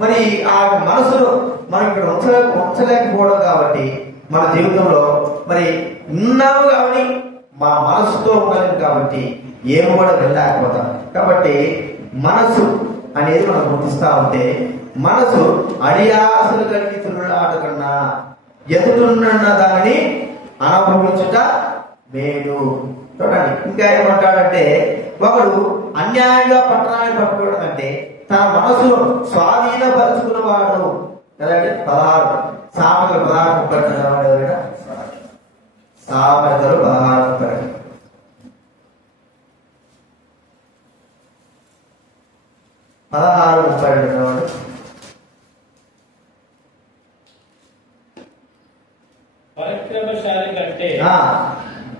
మరి ఆ మనసును మనం ఇక్కడ ఉంచలేకపోవడం కాబట్టి మన జీవితంలో మరి ఉన్నాము కానీ మా మనసుతో ఉండలేము కాబట్టి ఏమి కూడా వెళ్ళలేకపోతాం. కాబట్టి మనసు అనేది మనం గుర్తిస్తా ఉంటే మనసు అడియాసలు కలిగి తిరుగులాట కన్నా ఎదుటిన్న దానిని అనుభవించుట మేలు. చూడండి ఇంకా ఏమంటాడంటే, ఒకడు అన్యాయంగా పట్టణాన్ని పట్టుకోవడం అంటే తన మనసును స్వాధీనపరుచుకున్నవాడు కదండి. 16 సామెతలు 16:30 సామెతలు 16:30 16:32 పరిక్రమశాలి కంటే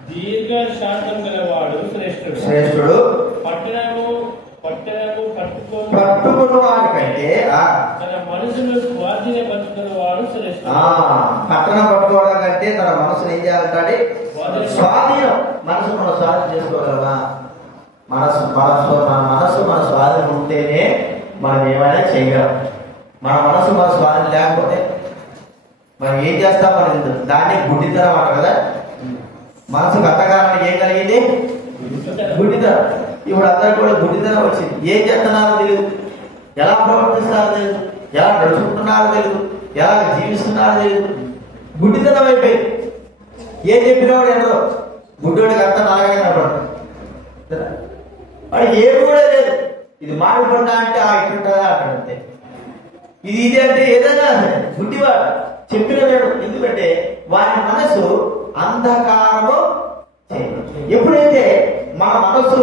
దీర్ఘ శాంతం గలవాడు శ్రేష్ఠుడు. శ్రేష్ఠుడు. పట్టణము పట్టుకున్న వాడికంటే తన మనసును స్వాధీనపరుచుకున్న వాడు శ్రేష్ఠుడు. పట్టణం పట్టుకోవడం కంటే తన మనసును ఏం చేయాలంటే స్వాధీనం. మనసు మనం స్వాధీనం చేసుకోగలమా? మన స్వాధీనం ఉంటేనే మనం ఏమైనా చేయగలం. మన మనసు మన స్వాధీనం లేకపోతే మనం ఏం చేస్తాం? మనం దాన్ని గుడ్డితనం అంట కదా. మనసుకు అంతకాలం ఏం కలిగింది? గుడ్డితనం. ఇప్పుడు అందరికి కూడా గుడ్డితనం వచ్చింది. ఏం చేస్తున్నారో తెలియదు, ఎలా ప్రవర్తిస్తున్నారో తెలియదు, ఎలా నడుచుకుంటున్నారో తెలియదు, ఎలా జీవిస్తున్నారో తెలియదు. గుడ్డితనం అయిపోయింది. ఏం చెప్పినవాడు ఎంతో గుడ్డోడికి అంతా నాగానే కనపడతాడు. వాడికి ఏమి కూడా లేదు. ఇది మాడిపడ్డా అంటే ఇట్లుంటుందా అక్కడంతే, ఇది అంటే ఏదైనా గుడ్డివాడు చెప్పిన లేడు. ఎందుకంటే వారి మనసు అంధకారము. ఎప్పుడైతే మన మనసు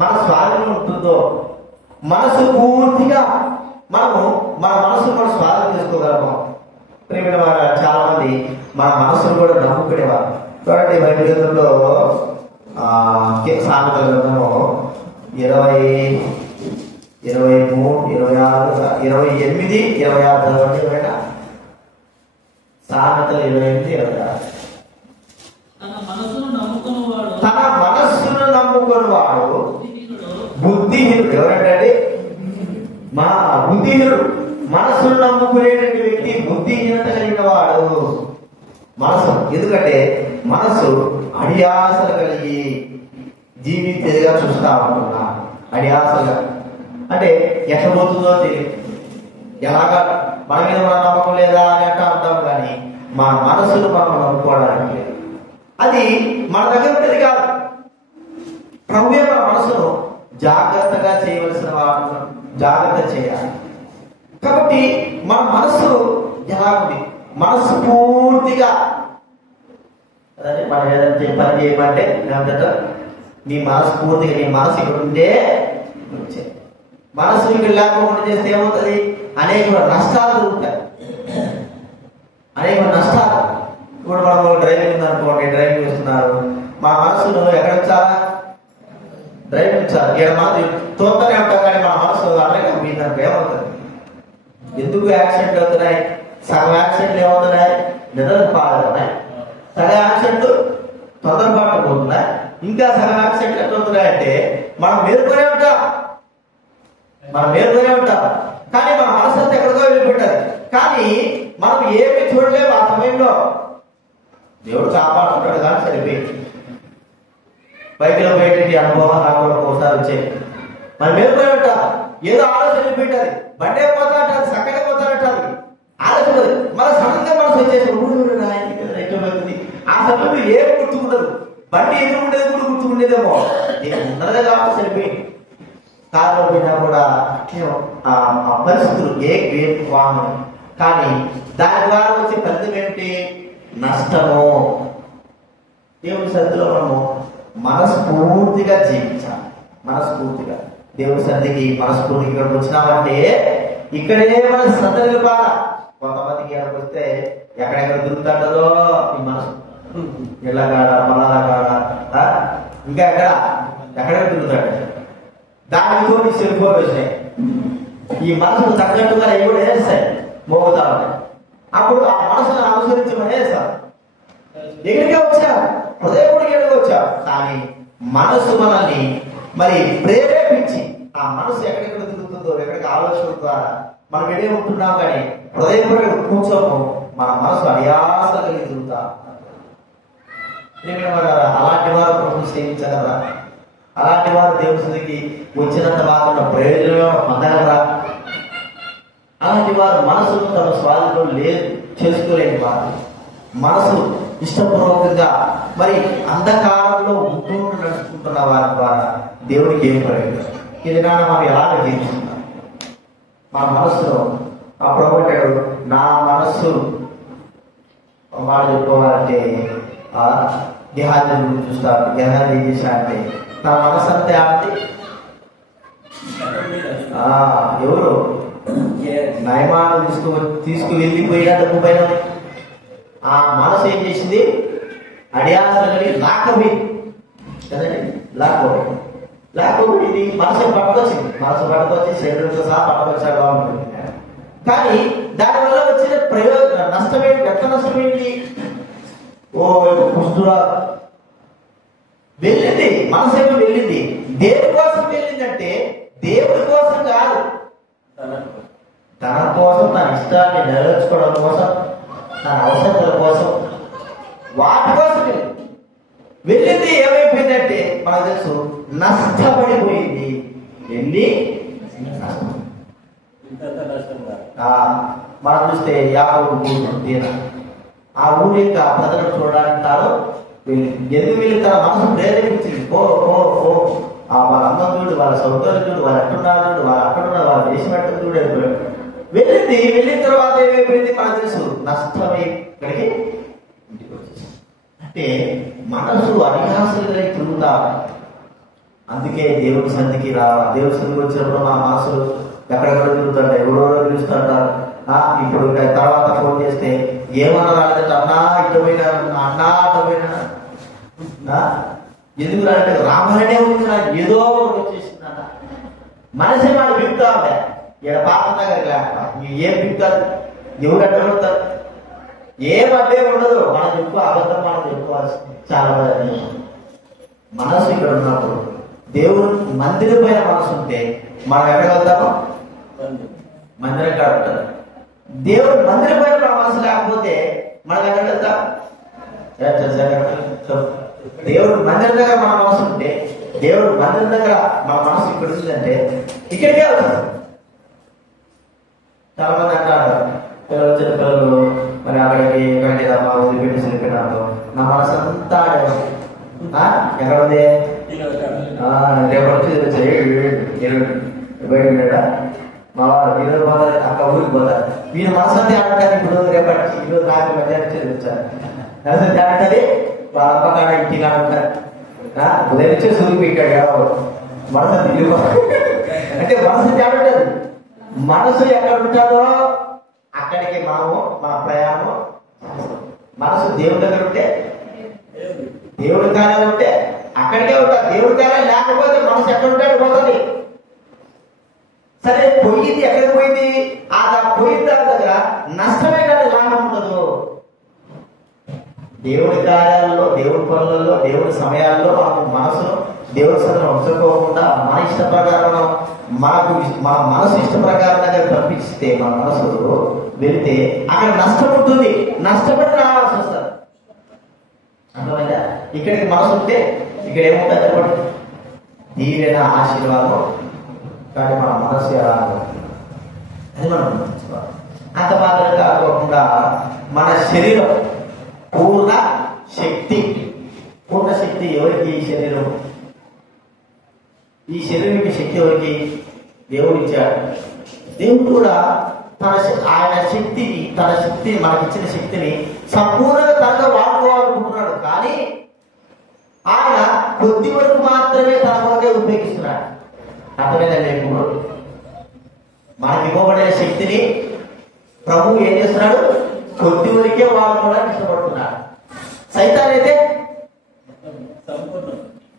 మన స్వాధీనం ఉంటుందో, మనసు పూర్తిగా మన మనసు మనం స్వాధీనం చేసుకోగలము. ప్రేమిన వారు చాలా మంది మన మనసును కూడా నమ్ముకునేవారు. చూడండి బైబిల్ గ్రంథంలో సామెతల గ్రంథము 20, 23, 26, 28, 26 చదవండి ఎవరైనా. సామెతలు 28, 26. తన మనస్సును నమ్ముకున్నవాడు బుద్ధిహీనుడు. ఎవరంటే మా బుద్ధిహీనుడు. మనస్సును నమ్ముకునేటువంటి వ్యక్తి బుద్ధిహీనత కలిగిన వాడు. మనసు ఎందుకంటే మనసు అడియాసలు కలిగి జీవితేగా చూస్తా ఉంటున్నా. అడియాసలుగా అంటే ఎట్లా పోతుందో తెలియదు. ఎలాగా మన మీద మన నమ్మకం లేదా అని అంటా ఉంటాం, కానీ మన మనసును మనం నమ్ముకోవడానికి లేదు. అది మన దగ్గర ఉంటుంది కాదు. ప్రభువే మన మనసును జాగ్రత్తగా చేయవలసిన వాడు, జాగ్రత్త చేయాలి. కాబట్టి మన మనసు ఎలా ఉంది? మనసు పూర్తిగా అదే మనం ఏదైతే పని చేయమంటే నీ మనసు పూర్తిగా, నీ మనసు ఇక్కడ ఉంటే మనసు ఇక్కడ లేకుండా చేస్తే ఏమవుతుంది? అనేక నష్టాలు జరుగుతాయి. అనేక నష్టాలు. ఇప్పుడు మనం డ్రైవింగ్ ఉందనుకోండి, డ్రైవింగ్ చేస్తున్నారు, మా మనసును ఎక్కడ ఉంచాలా? డ్రైవింగ్ ఉంచాలి. ఇక్కడ మనం తోటనే ఉంటాం, కానీ మన మనసు అలాగే పోయిందనుకో ఏమవుతుంది? ఎందుకు యాక్సిడెంట్ అవుతున్నాయి? సగం యాక్సిడెంట్లు ఏమవుతున్నాయి? నిద్ర పాలవుతున్నాయి. సగం యాక్సిడెంట్లు తొందరపాటు పోతున్నాయి. ఇంకా సగం యాక్సిడెంట్లు ఎట్లా అవుతున్నాయంటే మనం మేలుకొనే ఉంటాం, కానీ మన మనసు అంతా ఎక్కడికో వెళ్ళిపోతుంది. కానీ మనం ఏమి చూడలేము. ఆ సమయంలో దేవుడు కాపాడుకుంటాడు కానీ సరిపోయింది. బైక్లో పోయేటువంటి అనుభవం నాకు ఒకసారి వచ్చాయి. మనం మేలుకొనే ఉంటాం, ఏదో ఆలోచన వెళ్ళిపోయింది. బండే పోతాంటారు, చక్కగా పోతారంటారు, ఆలోచన మన సడన్గా మనసు వచ్చేసి ఎట్లవుతుంది. ఆ సమయంలో ఏం గుర్తుకుండదు. బండి ఎదురు ఉండేది కూడా గుర్తుకుండేదేమో. నేను ఉన్నదే కాబట్టి సరిపోయింది. కారులో పోయినా కూడా ఆ పరిస్థితులు ఏ వాహనం, కానీ దాని ద్వారా వచ్చే ఫలితం ఏమిటి? నష్టము. దేవుడి సన్నిధిలో మనము మనస్ఫూర్తిగా జీవించాలి. మనస్ఫూర్తిగా దేవుడి సన్నిధికి మనస్ఫూర్తిగా ఇక్కడికి వచ్చినామంటే ఇక్కడే మన శ్రద్ధ నిలపాల. కొంతమందికి ఇక్కడికి వస్తే ఎక్కడెక్కడ దొరుకుతుందో ఈ మనసు, ఇళ్ళ కాడ, పొలాల కాడ, ఇంకా ఎక్కడెక్కడ తిరుగుతాడు. దానితో సెల్ ఫోన్ వచ్చినాయి. ఈ మనసుకు తగ్గట్టుగా అవి కూడా వేస్తాయి, మోగుతా ఉంటాయి. అప్పుడు ఆ మనసును అనుసరించి మనం వేస్తాం. ఎక్కడికే వచ్చా, హృదయపడికి ఎక్కడికి వచ్చా, కానీ మనసు మనల్ని మరి ప్రేరేపించి ఆ మనసు ఎక్కడెక్కడ తిరుగుతుందో, ఎక్కడికి ఆలోచన ద్వారా మనం ఎడే ఉంటున్నాం, కానీ హృదయపడి కూర్చోము. మన మనసు అడియాస కలిగి తిరుగుతా. అలాంటి వారు ప్రభు సేవించగలరా? అలాంటి వారు దేవుడి సన్నిధికి వచ్చినంత మాత్రం ప్రయోజనం పొందగలరా? అలాంటి వారు మనసును తమ స్వాధీనంలో లేదు చేసుకోలేని వారు, మనసు ఇష్టపూర్వకంగా మరి అంధకారంలో ఉంటూ నడుచుకుంటున్న వారి ద్వారా దేవుడికి ఏం ప్రయోజనం? ఇది నాన్న మనం ఎలాగ జీవిస్తున్నాం? మా మనసులో ఆ ప్రభుత్వాడు నా మనస్సు వాడు చెప్పుకోవాలంటే గిహాజీ చూస్తారు. గిహాజీ ఏం చేశా అంటే నా మనసు అంతే ఆడి ఎవరు నయమాను తీసుకువెళ్ళిపోయినా డబ్బు పైన ఆ మనసు ఏం చేసింది? అడియాసలు లాక్కపోయింది కదండి, లాక్కపోయింది. లేకపోతే మనసు పట్టుకొచ్చింది, మనసు పట్టుకొచ్చి శరీరంతో సహా పట్టుకొచ్చా బాగుంటుంది. కానీ దానివల్ల వచ్చిన ప్రయోజనం నష్టమేంటి? ఎంత నష్టమేంటి? ఓ కుష్ఠురా వెళ్ళింది, మనసేమో వెళ్ళింది. దేని కోసం వెళ్ళిందంటే దేవుడి కోసం కాదు, తన కోసం, తన ఇష్టాన్ని నెరవేర్చుకోవడం కోసం, తన అవసరాల కోసం, వాటి కోసం వెళ్ళింది. ఏమైపోయిందంటే మనకు తెలుసు, నష్టపడిపోయింది. వెళ్ళి మనం చూస్తే యాకోబు ఊరు, ఆ ఊరి యొక్క ప్రజలను చూడడానికి తాను ఎందుకు వెళ్ళి తన మనసు ప్రేరేపించింది. ఓ ఓ ఓ వాళ్ళ అమ్మం చూడు, వాళ్ళ సౌకర్యం చూడు, వాళ్ళు ఎట్టున్నారు చూడు, వాళ్ళు అక్కడున్నారు, వాళ్ళ దేశం ఎట్టు చూడు వెళ్ళింది. వెళ్ళిన తర్వాత ఏమైపోయింది మనకు తెలుసు, నష్టమే. ఇక్కడికి ఇంటికి వచ్చేసి అంటే మనసు అడిగాసులుగా తిరుగుతా. అందుకే దేవుడి సన్నిధికి రావాలి. దేవుడి సన్నిధికి వచ్చినప్పుడు మన మనసులు ఎక్కడెక్కడ తిరుగుతుంటాయి, ఎవరెవరో పిలుస్తుంటారు. ఇప్పుడు తర్వాత ఫోన్ చేస్తే ఏమన్నా రాలేదంటే అన్నా ఇష్టమైన అన్నా అర్థమైనా ఎందుకు రాలంటే రావాలనే ఉంది, ఏదో ఒకటి వచ్చేసిందన్న మనసే వాడు బిగుతా ఉంటాయి. ఇక్కడ పాత దగ్గర ఏం బిగుతారు, ఎవరు అడ్డపడతారు, ఏం అడ్డే ఉండదు. మనం చెప్పుకో అబద్ధం, మనం చెప్పుకోవాల్సి చాలా మంది. మనసు ఇక్కడ ఉన్నప్పుడు దేవుడు మందిరం పైన మనసు ఉంటే మనం ఎక్కడ వెళ్తామో మందిరం కాడ ఉంటారు. దేవుడు మందిరం పైన మన మనసు లేకపోతే మనం ఎక్కడ వెళ్తాం? దేవుడు మందిరం దగ్గర మన మనసు ఉంటే, దేవుడు మందిరం దగ్గర మన మనసు ఇక్కడ ఉందంటే ఇక్కడికే వెళ్తాం. చాలా మంది అంటారు, పిల్లలు వచ్చిన పిల్లలు మరి అక్కడికి ఎక్కడికి వదిలిపెట్టి వెళ్ళిపోయినారు, నా మనసు అంతా ఎక్కడ ఉంది? రేపు బయట మా వాళ్ళు ఈరోజు పోతారు, అక్క ఊరికి పోతారు. వీళ్ళు మనసంతా ఆడటానికి ఇప్పుడు రేపటి ఈరోజు రాత్రి మధ్యాహ్నం చదివించారు. మనసంతా ఆడటది వాళ్ళ అమ్మ కాడ ఇంటి కాడ ఉంటారు. ఉదయం నుంచే సూర్యు పెట్టాడు ఎవరు మనసు ఇల్లు అంటే మనసు ఆడటది. మనసు ఎక్కడ ఉంటాదో అక్కడికి మనము మన ప్రయాణం. మనసు దేవుడి దగ్గర ఉంటే, దేవుడి కార్యాలు ఉంటే అక్కడికే ఉంటారు. దేవుడి కార్యాలు లేకపోతే మనసు ఎక్కడ ఉంటాడు పోతుంది. సరే పోయింది, ఎక్కడికి పోయింది? ఆ పోయిన దాని దగ్గర నష్టమే కానీ లాభం ఉండదు. దేవుడి కార్యాలలో, దేవుడి పనులలో, దేవుడి సమయాల్లో మనం మనసును దేవుడి సభను ఉంచుకోకుండా మన ఇష్ట ప్రకారం మన మనసు ఇష్ట ప్రకారం దగ్గర పంపిస్తే మన మనసు వెళితే అక్కడ నష్టం ఉంటుంది. నష్టపడి రావాల్సి వస్తుంది. అర్థమైందా? ఇక్కడికి మనసు ఉంటే ఇక్కడ ఏముంటుంది చెప్పండి? దీవెన, ఆశీర్వాదం. కానీ మన మనసు ఎలా అది మనం గుర్తించుకోవాలి. అంత మాత్రం కాకుండా మన శరీరం పూర్ణ శక్తి. పూర్ణ శక్తి ఎవరికి? ఈ శరీరం. ఈ శరీరానికి శక్తి ఎవరికి? దేవుడు ఇచ్చాడు. దేవుడు కూడా ఆయన శక్తిని, తన శక్తిని, మనకిచ్చిన శక్తిని సంపూర్ణంగా తనగా వాడుకోవాలనుకుంటున్నాడు. కానీ ఆయన కొద్ది వరకు మాత్రమే తన కొరకే ఉపయోగిస్తున్నాడు. అర్థమైందండి? ఇప్పుడు మనకి ఇవ్వబడిన శక్తిని ప్రభువు ఏం చేస్తున్నాడు? కొద్ది వరకే వాడుకోవడానికి ఇష్టపడుతున్నాడు. సైతాన్ అయితే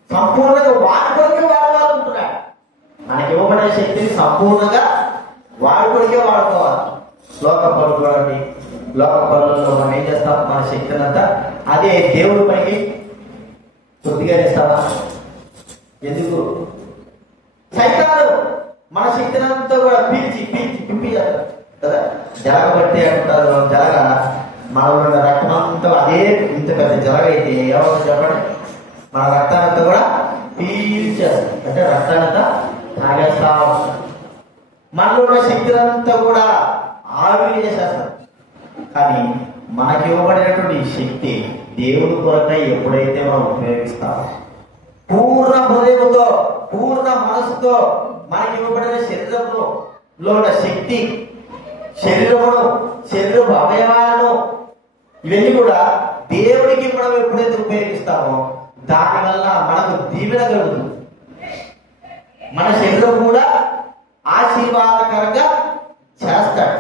సంపూర్ణంగా వాడుకోవడానికి వాడుకోవాలనుకుంటున్నాడు. మనకి ఇవ్వబడిన శక్తిని సంపూర్ణంగా వాడుకోవడానికే వాడుకోవాలి. లోక పనులు చూడండి, లోక పనులలో మనం ఏం చేస్తాం? మన శక్తిని అంతా అదే దేవుడి పనికి కొద్దిగా ఇస్తావా? ఎందుకు? సైతాను మన శక్తిని అంతా కూడా పీల్చి పింపి చేస్తారు కదా. జరగబట్టి అంటారు, జరగ మనలో రక్తం అంతా అదే ఇంత పెద్ద జరగైతే ఎవరు చెప్పండి? మన రక్తానంతా కూడా పీల్చేస్తారు, అంటే రక్తానంతా తాగేస్తా. మనలో ఉన్న శక్తినంతా కూడా ఆవిరి చేసేస్తారు. కానీ మనకి ఇవ్వబడినటువంటి శక్తి దేవుడి కొరకై ఎప్పుడైతే మనం ఉపయోగిస్తామో, పూర్ణ హృదయంతో, పూర్ణ మనసుతో మనకి ఇవ్వబడిన శరీరంలో ఉన్న శక్తి, శరీరమును, శరీరపు అవయవాలను, ఇవన్నీ కూడా దేవుడికి మనం ఎప్పుడైతే ఉపయోగిస్తామో దానివల్ల మనకు దీవెన కలుగుతుంది. మన శరీరం కూడా ఆశీర్వాదకరంగా చేస్తాడు.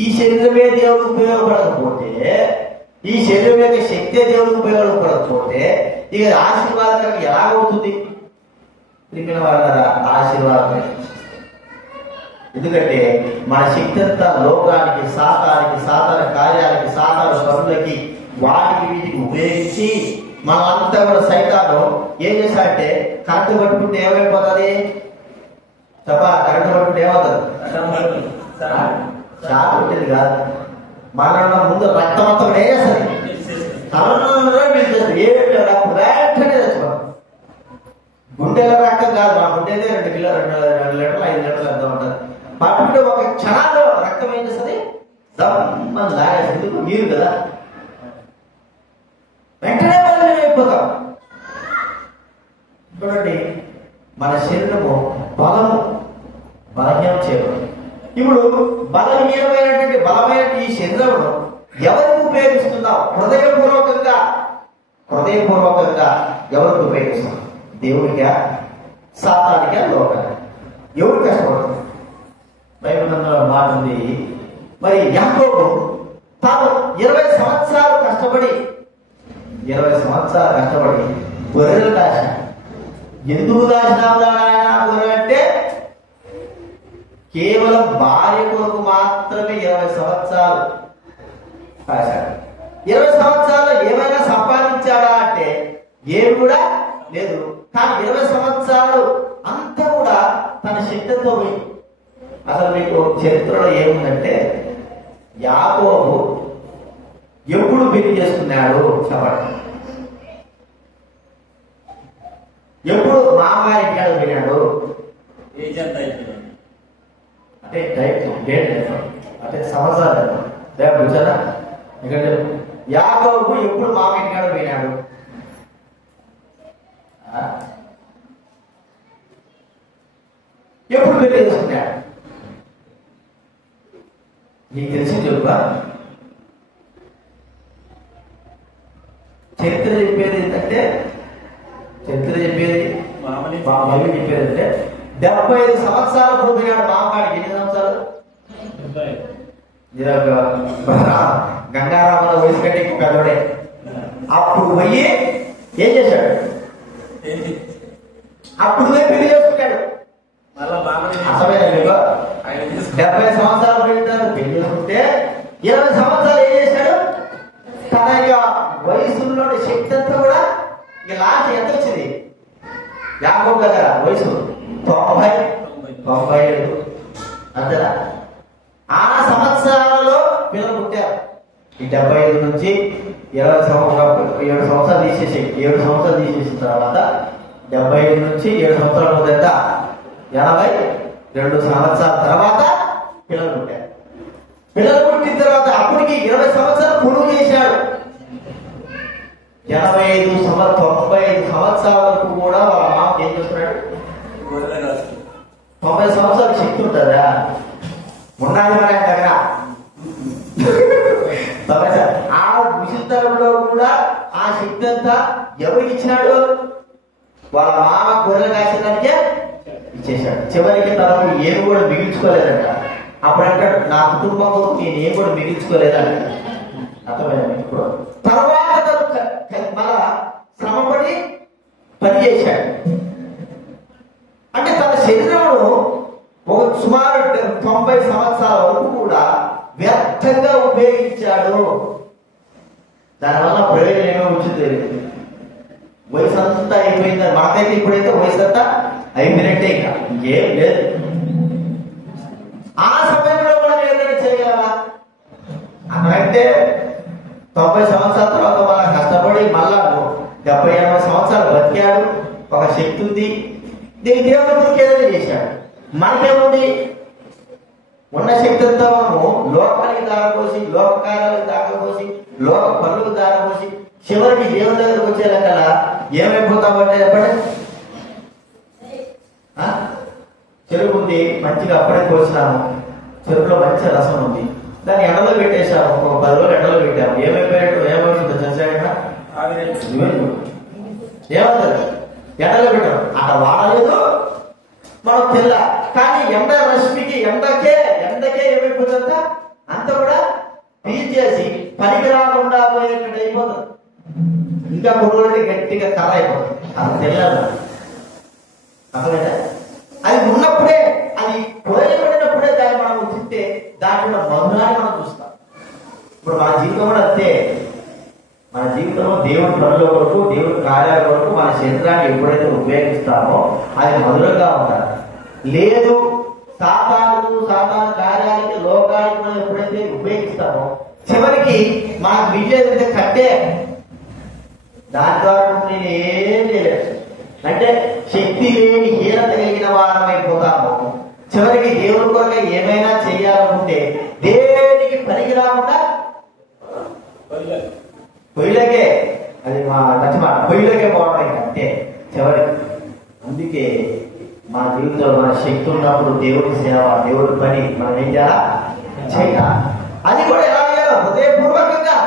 ఈ శరీరమే దేవుడికి ఉపయోగపడకపోతే, ఈ శరీరం యొక్క శక్తి దేవుడికి ఉపయోగపడకపోతే ఇక ఆశీర్వాదకరంగా ఎలాగవుతుంది? ప్రియమైన వాళ్ళ ఆశీర్వాదం. ఎందుకంటే మన శక్తి అంతా లోకానికి, సాతాన కార్యాలకి, సాతాన పనులకి, వాటికి వీటికి ఉపయోగించి మనమంతా కూడా సైతాను ఏం చేశాడంటే కరెంటు పట్టుకుంటే ఏమైపోతుంది చెప్పా? కరెంటు పట్టుకుంటే ఏమవుతుంది? షాక్ ఉంటుంది కాదు, మన ముందు రక్తం అంతా కూడా ఏం చేస్తుంది? వెంటనే తెచ్చుకోవాలి. గుండెల రక్తం కాదు, మన గుండెలే 2 లీటర్లు 5 లీటర్లు ఎంత ఉంటుంది. పట్టుకుంటే ఒక క్షణాల్లో రక్తం ఏం చేస్తుంది? దమ్మని లాగేస్తుంది. ఎందుకు? నీరు కదా, వెంటనే అయిపోతాం. చూడండి, మన శరీరము బలహీనం చేయబడి, ఇప్పుడు బలహీనమైనటువంటి బలమైన ఈ శరీరమును ఎవరికి ఉపయోగిస్తున్నాం? హృదయపూర్వకంగా ఎవరికి ఉపయోగిస్తున్నాం? దేవుడిగా, సాతానికా, లోకానికి? ఎవరు కష్టపడుతుంది? బైబిల్ మాట ఉంది. మరి యాకోబు తాను 20 సంవత్సరాలు కష్టపడి గొర్రెలు కాశాడు. ఎందుకు కాసినావు ఆయన గొర్రెలు అంటే కేవలం భార్య కొరకు మాత్రమే 20 సంవత్సరాలు కాశాడు. 20 సంవత్సరాల్లో ఏమైనా సంపాదించాడా అంటే ఏమి కూడా లేదు. కానీ 20 సంవత్సరాలు అంతా కూడా తన శక్తితో పోయింది. అసలు మీకు చరిత్రలో ఏముందంటే యాకోబు ఎప్పుడు పెళ్లి చేసుకున్నాడు చెప్పండి? ఎప్పుడు మామగారి ఇంటికి వెళ్ళాడు? అంటే డేట్ అంటే సంవత్సరాలు కూర్చోనా? ఎందుకంటే యాకోబు ఎప్పుడు మామ ఇంటికాడ పోయినాడు? ఎప్పుడు పెళ్లి చేసుకున్నాడు? నీకు తెలిసి చెప్పా? చరిత్ర చెప్పేది ఏంటంటే మా మమ్మీ చెప్పేది అంటే 75 సంవత్సరాలు పోయినాడు మామగాడికి. ఎన్ని సంవత్సరాలు? గంగారామల వయసు కంటే ఎక్కువ పెద్దోడే. అప్పుడు పోయి ఏం చేశాడు? అప్పుడు పోయి పెళ్లి చేసుకుంటాడు. అసలు మీకు 70 సంవత్సరాలు పెళ్లి చేసుకుంటే 20 సంవత్సరాలు ఏం చేశాడు? తన యొక్క వయసులోని శక్తి అంతా కూడా ఇక లాస్ట్ ఎంత వచ్చింది? యాకోబు దగ్గర వయసు 97 అంతేనా? ఆ సంవత్సరాలలో పిల్లలు పుట్టారు. ఈ 75 నుంచి 7 సంవత్సరాలు తీసేసి 7 సంవత్సరాలు తీసేసిన తర్వాత 75 నుంచి 7 సంవత్సరాల ముందంత 82 సంవత్సరాల తర్వాత పిల్లలు పుట్టారు. పిల్లలు పుట్టిన తర్వాత అప్పటికి 20 సంవత్సరాలు పొడుగు చేశాడు. 95 సంవత్సరాల వరకు కూడా వాళ్ళ మామ ఏం చేస్తున్నాడు? 90 సంవత్సరాలు శక్తి ఉంటుందా? ఉన్నది మన దగ్గర. ఆ విశుద్ధంలో కూడా ఆ శక్తి అంతా ఎవరికి ఇచ్చినాడు? వాళ్ళ మామ గొర్రెలు కాసేదానికే ఇచ్చేశాడు. చివరికి తనకు ఏమి కూడా మిగిల్చుకోలేదంట. అప్పుడు అంటాడు, నా కుటుంబం కొరకు నేను ఏం కూడా మిగిల్చుకోలేదంట. అర్థమైంది? ఇప్పుడు తర్వాత మళ్ళా శ్రమపడి పనిచేశాడు. అంటే తన శరీరమును ఒక సుమారు 90 సంవత్సరాల వరకు కూడా వ్యర్థంగా ఉపయోగించాడు. దానివల్ల ప్రయోజనం ఏమో వచ్చింది? వయసు అంతా అయిపోయింది. మనకైతే ఇప్పుడైతే వయసు అంతా అయిపోయినట్టే, ఇంకా ఇంకేం లేదు. ఆ సమయంలో మనం ఏదైనా చేయగలవా? అక్కడైతే 90 సంవత్సరాల తర్వాత మనం కష్టపడి మళ్ళా 70-80 సంవత్సరాలు బతికాడు. ఒక శక్తి ఉంది. దీని దేవుడి గురించి ఏదైనా చేశాడు. మనకేముంది? ఉన్న శక్తి అంతా మనము లోకానికి దారపోసి, లోక కార్యాలకు దారపోసి, లోక పనులకు దారపోసి, చివరికి దేవుని దగ్గరకు వచ్చేదాకా ఏమైపోతామంటే చెప్పండి. చెరుకు ఉంది, మంచిగా అప్పుడే కోసినాము. చెరుకులో మంచి రసం ఉంది, దాన్ని ఎండలో పెట్టేశాము. ఒక 10 రోజులు ఎండలో పెట్టాము. ఏమైపోతుందో చేసాక ఏమవుతుంది? ఎండలో పెట్టాము. అక్కడ వాడలేదు మనం తెల్ల. కానీ ఎండ రశ్మికి ఎండకే ఏమైపోతుందంట అంత కూడా పీల్చేసి పనికి రాకుండా పోయేటట్టు అయిపోతుంది. ఇంకా కొన్ని రోజులు గట్టిగా కర్ర అయిపోతుంది. అది తెల్లదు. అర్థమైనా? అది ఉన్నప్పుడే, అది పోయబడినప్పుడే దాన్ని మనం తింటే దాంట్లో మధురాన్ని మనం చూస్తాం. ఇప్పుడు మన జీవితం కూడా అంతే. మన జీవితంలో దేవుడి పనుల కొరకు, దేవుడి కార్యాల కొరకు మన శరీరాన్ని ఎప్పుడైతే ఉపయోగిస్తామో అది మధురంగా ఉండాలి. లేదు సాతాను కార్యాలకి, లోకానికి మనం ఎప్పుడైతే ఉపయోగిస్తామో చివరికి మనకు మిగిలేదంటే కట్టే. దాని ద్వారా నేను ఏం చేయలేదు అంటే శక్తి లేని, హీనత కలిగిన వారమైపోతాము. చివరికి దేవుడి కొరకు ఏమైనా చేయాలనుకుంటే దేనికి పనికి రాకుండా పొయ్యిలోకే, అది మా నచ్చమాట, పొయ్యిలోకే పోవడం అంటే చివరికి. అందుకే మన జీవితంలో మన శక్తి ఉన్నప్పుడు దేవుడి సేవ, దేవుడి పని మనం ఏం చేయాలి? అది కూడా ఎలా చేయాలో హృదయపూర్వకంగా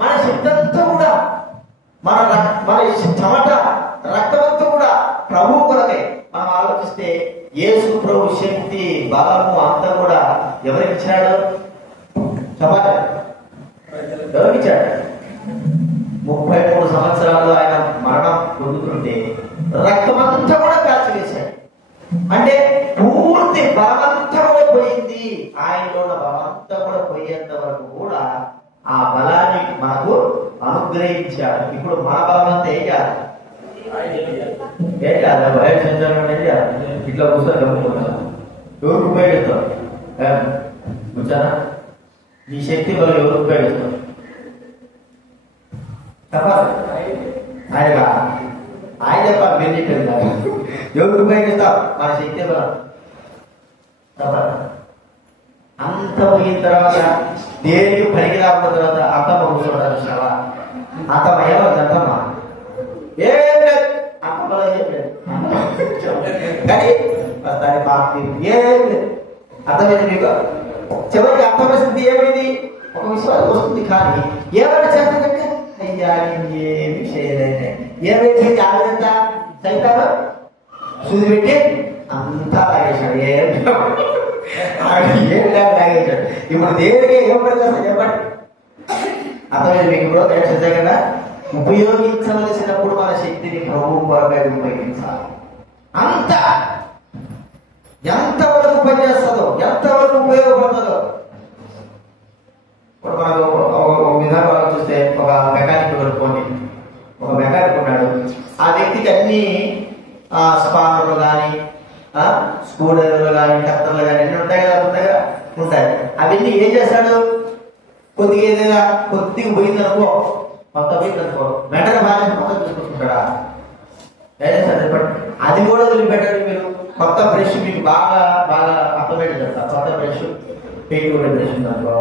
మన శక్తి అంతా కూడా, మన చెమట రక్తమంతా కూడా ప్రభు కొరకే. మనం ఆలోచిస్తే యేసు ప్రభు శక్తి, బలము అంతా కూడా ఎవరికి ఇచ్చాడు? చెప్పాలి, ఎవరికి ఇచ్చాడు? 33 సంవత్సరాల్లో ఆయన మరణం పొందుతుంటే రక్తమంతా కూడా కాల్చివేశాడు. అంటే పూర్తి బలమంతా కూడా పోయింది. ఆయనలో ఉన్న బలమంతా కూడా పోయేంత వరకు కూడా ఆ బలాన్ని మనకు అనుగ్రహించాడు. ఇప్పుడు మన బలమంతా ఏం కాదు, ఏం కాదు, బయట ఇట్లా కూర్చొని గమనించాను. ఎవరికి ఉపయోగిస్తాం? కూర్చానా? ఈ శక్తి మనం ఎవరు ఉపయోగిస్తాం? చెప్పాలి, ఆయన చెప్పాలి. మీరు చెప్పేది కాదు. ఎవరికి ఉపయోగిస్తాం? మన శక్తి బలం. చెప్పాలి. అంత పోయిన తర్వాత దేనికి పనికి రాకున్న తర్వాత అత్తమ్మ కూర్చోవడానికి చాలా అత్తమ్మ ఏమవుతుందమ్మా? ఏం లేదు, అత్తమ్మ ఏం లేదు కానీ దాని పాపి ఏం లేదు. అర్థమైంది మీకు? చివరికి అర్థమైంది ఏమైంది? ఒక విశ్వాసం వస్తుంది. కానీ ఏమైనా చేస్తానంటే అయ్యా ఏమి చేయలేదు, ఏమైంది? జాగ్రత్త సైతాను సూది పెట్టి అంతా లాగేశాడు. ఏం లాగేశాడు. ఇప్పుడు దేనికి ఏం పడుతుంది చెప్పండి? అర్థమైంది మీకు? ఇప్పుడు చెప్తే కదా, ఉపయోగించవలసినప్పుడు మన శక్తిని ప్రభు కొరకై ఉపయోగించాలి. అంత ఎంతవరకు పనిచేస్తుందో, ఎంతవరకు ఉపయోగపడుతుందో. ఇప్పుడు మనకు ఒక విధంగా చూస్తే, ఒక మెకానిక్ కొనుక్కోండి. ఒక మెకానిక్ ఉన్నాడు. ఆ వ్యక్తికి అన్ని స్పానర్లు కానీ, స్క్రూ డ్రైవర్లు కానీ, కత్తర్లు కానీ అన్ని ఉంటాయి కదా, ఉంటాయి. అవన్నీ ఏం చేస్తాడు? కొద్దిగా ఏదైనా కొద్దిగా పోయిందనుకో, కొత్త పోయిందనుకో, వెంటనే బాగా మొత్తం చూసుకుంటాడా? ఏం చేస్తాడు? అది కూడా వదిలిపెట్టారు. మీరు కొత్త బ్రష్ మీకు బాగా బాగా అర్థమేట చెప్తారు. కొత్త బ్రష్, పెయింట్ కూడా బ్రష్ ఉందనుకో,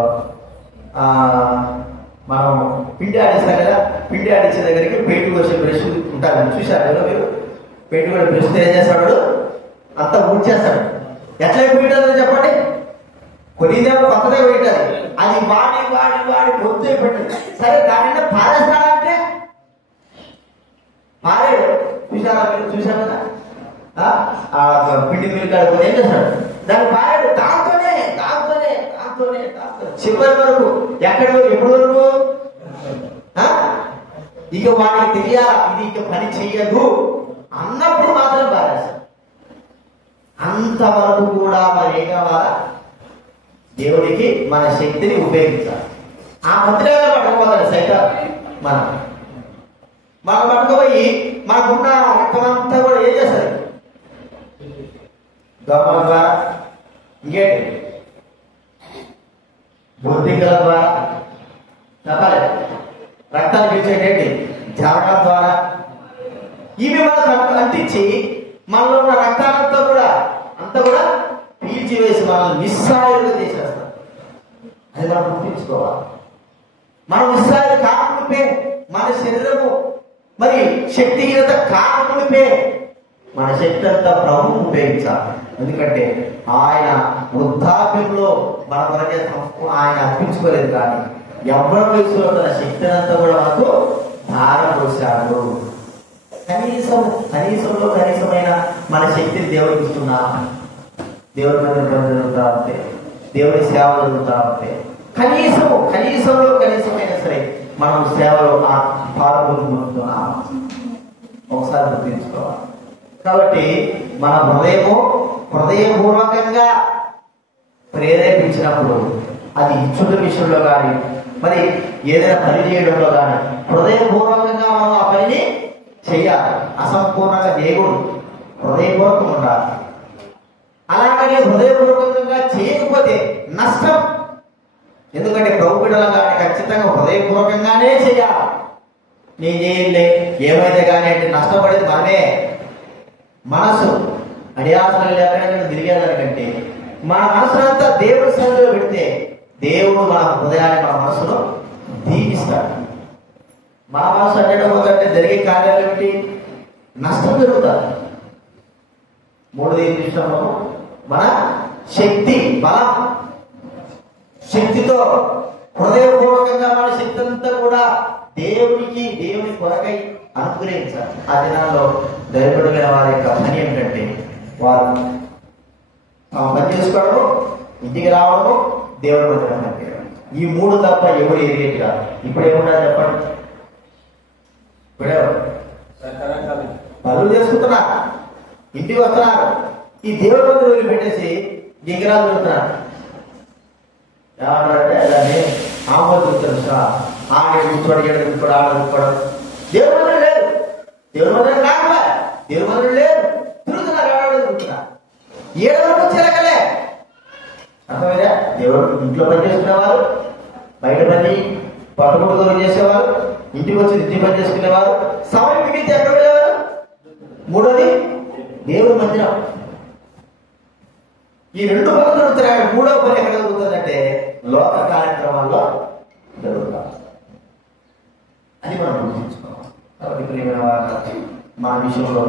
మనం పిండి ఆడిస్తాం కదా, పిండి ఆడించే దగ్గరికి పెయింట్ వచ్చే బ్రష్ ఉంటుంది. చూసారు కదా మీరు? పెయింట్ కూడా బ్రష్ ఏం చేస్తాడు? అంతా ఊడ్చేస్తాడు. ఎట్లా పోయింటారని చెప్పండి? కొద్దిదేమో కొత్తదే పోయింటారు. అది వాడి వాడి వాడి పొద్దు పెట్టదు. సరే, దాని పారేస్తాడంటే పారేడు. చూసారా మీరు? చూసారు కదా ఆ పిండి మిల్లు ఏం చేస్తాడు? దాన్ని పారేడు. దాంతోనే దాంతోనే దాంతోనే దాంతో చివరి వరకు, ఎక్కడి వరకు, ఎప్పటి వరకు? ఇక వాడికి తెలియాలా ఇది ఇక పని చెయ్యదు అన్నప్పుడు మాత్రం పారేస్తాడు. అంతవరకు కూడా మరి ఏం కావాలా? దేవుడికి మన శక్తిని ఉపయోగించాలి. ఆ మధ్యలో పట్టుకోవాలి సైతం. మనం పట్టుకుపోయి మనకున్న రక్తమంతా కూడా ఏం చేస్తుంది? దోమల ద్వారా, ఇంకేంటి, బుద్ధికల ద్వారా, చెప్పాలి, రక్తాన్ని పీల్చేటేంటి, జరగడం ద్వారా, ఇవి మనకు అంటించి మనలో ఉన్న రక్తానంతా కూడా పీల్చివేసి మనల్ని నిస్సాయులుగా చేసేస్తాం. అది మనం గుర్తించుకోవాలి. మనం నిస్సాయులు కాకుడిపే మన శరీరము మరి శక్తిహీనత కాకుడిపే మన శక్తి అంతా ప్రభువు ఉపయోగించాలి. ఎందుకంటే ఆయన వృద్ధాప్యంలో మన కొరకే ఆయన అర్పించుకోలేదు. కానీ ఎవరి వయసులో తన శక్తిని అంతా కూడా మనకు ధారం పోశాడు. కనీసంలో కనీసమైన మన శక్తిని దేవుడికి ఇస్తున్నా, దేవుడి మీద జరుగుతా ఉంటే, దేవుడి సేవ జరుగుతా ఉంటే, కనీసంలో కనీసమైనా సరే మనం సేవలో ఆ పాల్గొంటున్నాం. ఒకసారి గుర్తించుకోవాలి. కాబట్టి మన హృదయపూర్వకంగా ప్రేరేపించినప్పుడు అది ఇచ్చుల విషయంలో కానీ మరి ఏదైనా పని చేయడంలో కానీ హృదయపూర్వకంగా మనం ఆ పనిని చెయ్యాలి. అసంపూర్ణంగా దేవుడు హృదయపూర్వకం ఉండాలి. అలాగని హృదయపూర్వకంగా చేయకపోతే నష్టం. ఎందుకంటే ప్రభు బిడ్డలు కానీ ఖచ్చితంగా హృదయపూర్వకంగానే చేయాలి. నేను చేయలే ఏమైతే కానీ అంటే నష్టపడేది మనమే. మనసు అడియాసలు లేకుండా తిరిగేదానికంటే మన మనసునంతా దేవుడి సన్నిధిలో పెడితే దేవుడు మన హృదయాన్ని మన మనసులో దీవిస్తాడు. మన మనసు అంటే జరిగే కార్యాలు ఏమిటి? నష్టం జరుగుతుంది. మూడోది ఏం చూసినాము? మన శక్తి బలం. శక్తితో హృదయపూర్వకంగా మన శక్తి అంతా కూడా దేవుని కొరకై అనుగ్రహించాలి. ఆ దినాల్లో దైవపడిన వారి యొక్క పని ఏంటంటే వారు పని చేసుకోవడము, ఇంటికి రావడము, దేవుడి మందిరం కట్టేయడం. ఈ మూడు తప్ప ఎవరు ఎరిగేది కాదు. ఇప్పుడు ఏముంటారు చెప్పండి? ఇప్పుడే పనులు చేసుకుంటున్నారు, ఇంటికి వస్తున్నారు, ఈ దేవుడి మందిరం వదిలిపెట్టేసి గింగిరాలు దొరుకుతున్నారు. ఏమంటారంటే దాన్ని ఆమోదం తెలుసా? ఆడ కూర్చోడు, ఏడు కూర్చోడు, ఆడ కూర్చోడు. దేవుడి మందిరం లేదు, దేవుడి మందిరం రాకపోయా, దేవుడి మందిరం లేదు, తిరుగుతున్నారు, ఆడ తిరుగుతున్నారు. ఏడవరకు చిరకలే. అర్థమైనా? దేవుడు ఇంట్లో పని చేసుకునేవారు, బయట పని పట్టుకుంటూ చేసేవారు, ఇంటికి వచ్చి ఇంటి పని చేసుకునేవారు, సమయం మిగిలితే ఎక్కడ వెళ్ళేవారు? మూడోది దేవుడి మందిరం. ఈ రెండు పనులు జరుగుతున్నాయి. మూడో పని ఎక్కడ జరుగుతుందంటే లోక కార్యక్రమాల్లో జరుగుతాం. అది మనం గుర్తించుకోవాలి. కాబట్టి ప్రియమైన వారు, మన విషయంలో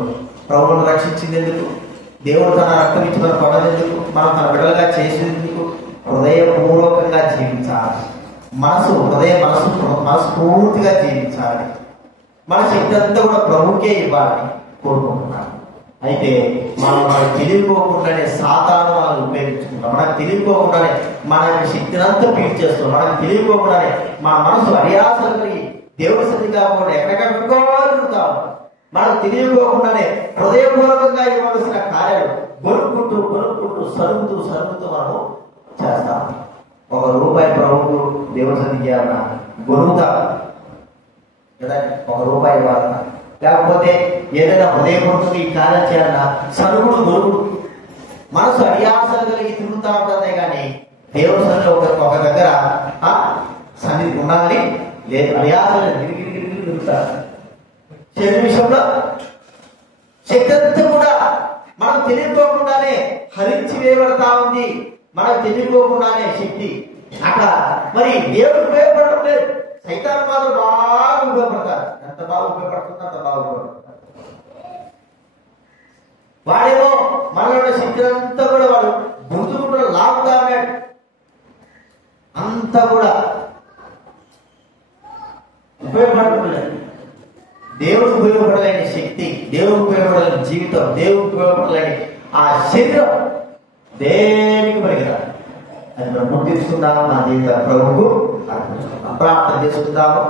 ప్రభువును రక్షించింది ఎందుకు? దేవుడు తన రక్తం ఇచ్చి మనం కొనదెందుకు? మనం తన బిడ్డలుగా చేసేందుకు హృదయపూర్వకంగా జీవించాలి. మనస్ఫూర్తిగా జీవించాలి. మన శక్తి అంతా కూడా ప్రభుకే ఇవ్వాలని కోరుకుంటున్నాను. అయితే మనకు తెలియకోకుండానే సాతాను మనం ఉపయోగించుకుంటాం. మనకు తెలియకోకుండానే మన శక్తిని అంతా పీల్చేస్తాం. మనకు తెలియకోకుండానే మన మనసు అడియాసలు దేవుడి సన్నిధి కాకుండా ఎక్కడెక్కడికో తిరుగుతాం. మనకు తెలియకోకుండానే హృదయపూర్వకంగా ఇవ్వాల్సిన కార్యాలు గొనుక్కుంటూ సరుగుతూ మనము చేస్తాం. ₹1 ప్రభువుకు దేవుడి సన్నిధి చేయాలన్నా గొనుగుతా కదా, ₹1 ఇవ్వాలన్నా, లేకపోతే ఏదైనా హృదయపూర్వకంగా ఈ కార్యం చేయాలన్నా గొనుగుడు మనసు అడియాసలు కలిగి తిరుగుతూ ఉంటుందే కానీ దేవుడి సన్నిధిలో ఒక దగ్గర సన్నిధి ఉండాలి లేదు. అడియాసలు గిరిగిరి తిరుగుతారు. శరీర విషయంలో శక్తి అంతా కూడా మనం తెలియకోకుండానే హరించి వేయబడతా ఉంది. మనకు తెలియకోకుండానే శక్తి అక్కడ మరి దేవుడు ఉపయోగపడడం లేదు. సైతాను మాత్రం బాగా ఉపయోగపడతారు. ఎంత బాగా ఉపయోగపడుతుందో అంత బాగా ఉపయోగపడతారు. వాడేమో మనలో శక్తి అంతా కూడా వాడు గుర్తుకుంటూ లాగుతా ఉన్నాడు. అంతా కూడా ఉపయోగపడలేదు. దేవుడు ఉపయోగపడలేని శక్తి, దేవుడు ఉపయోగపడలేని జీవితం, దేవుడు ఉపయోగపడలేని ఆ శరీరం దేనికి పనికిరాదు. అది మనం గుర్తించుకుందాము. నా జీవిత ప్రభువుకు అర్పించుకుందాం. ప్రార్థన చేసుకుందాము.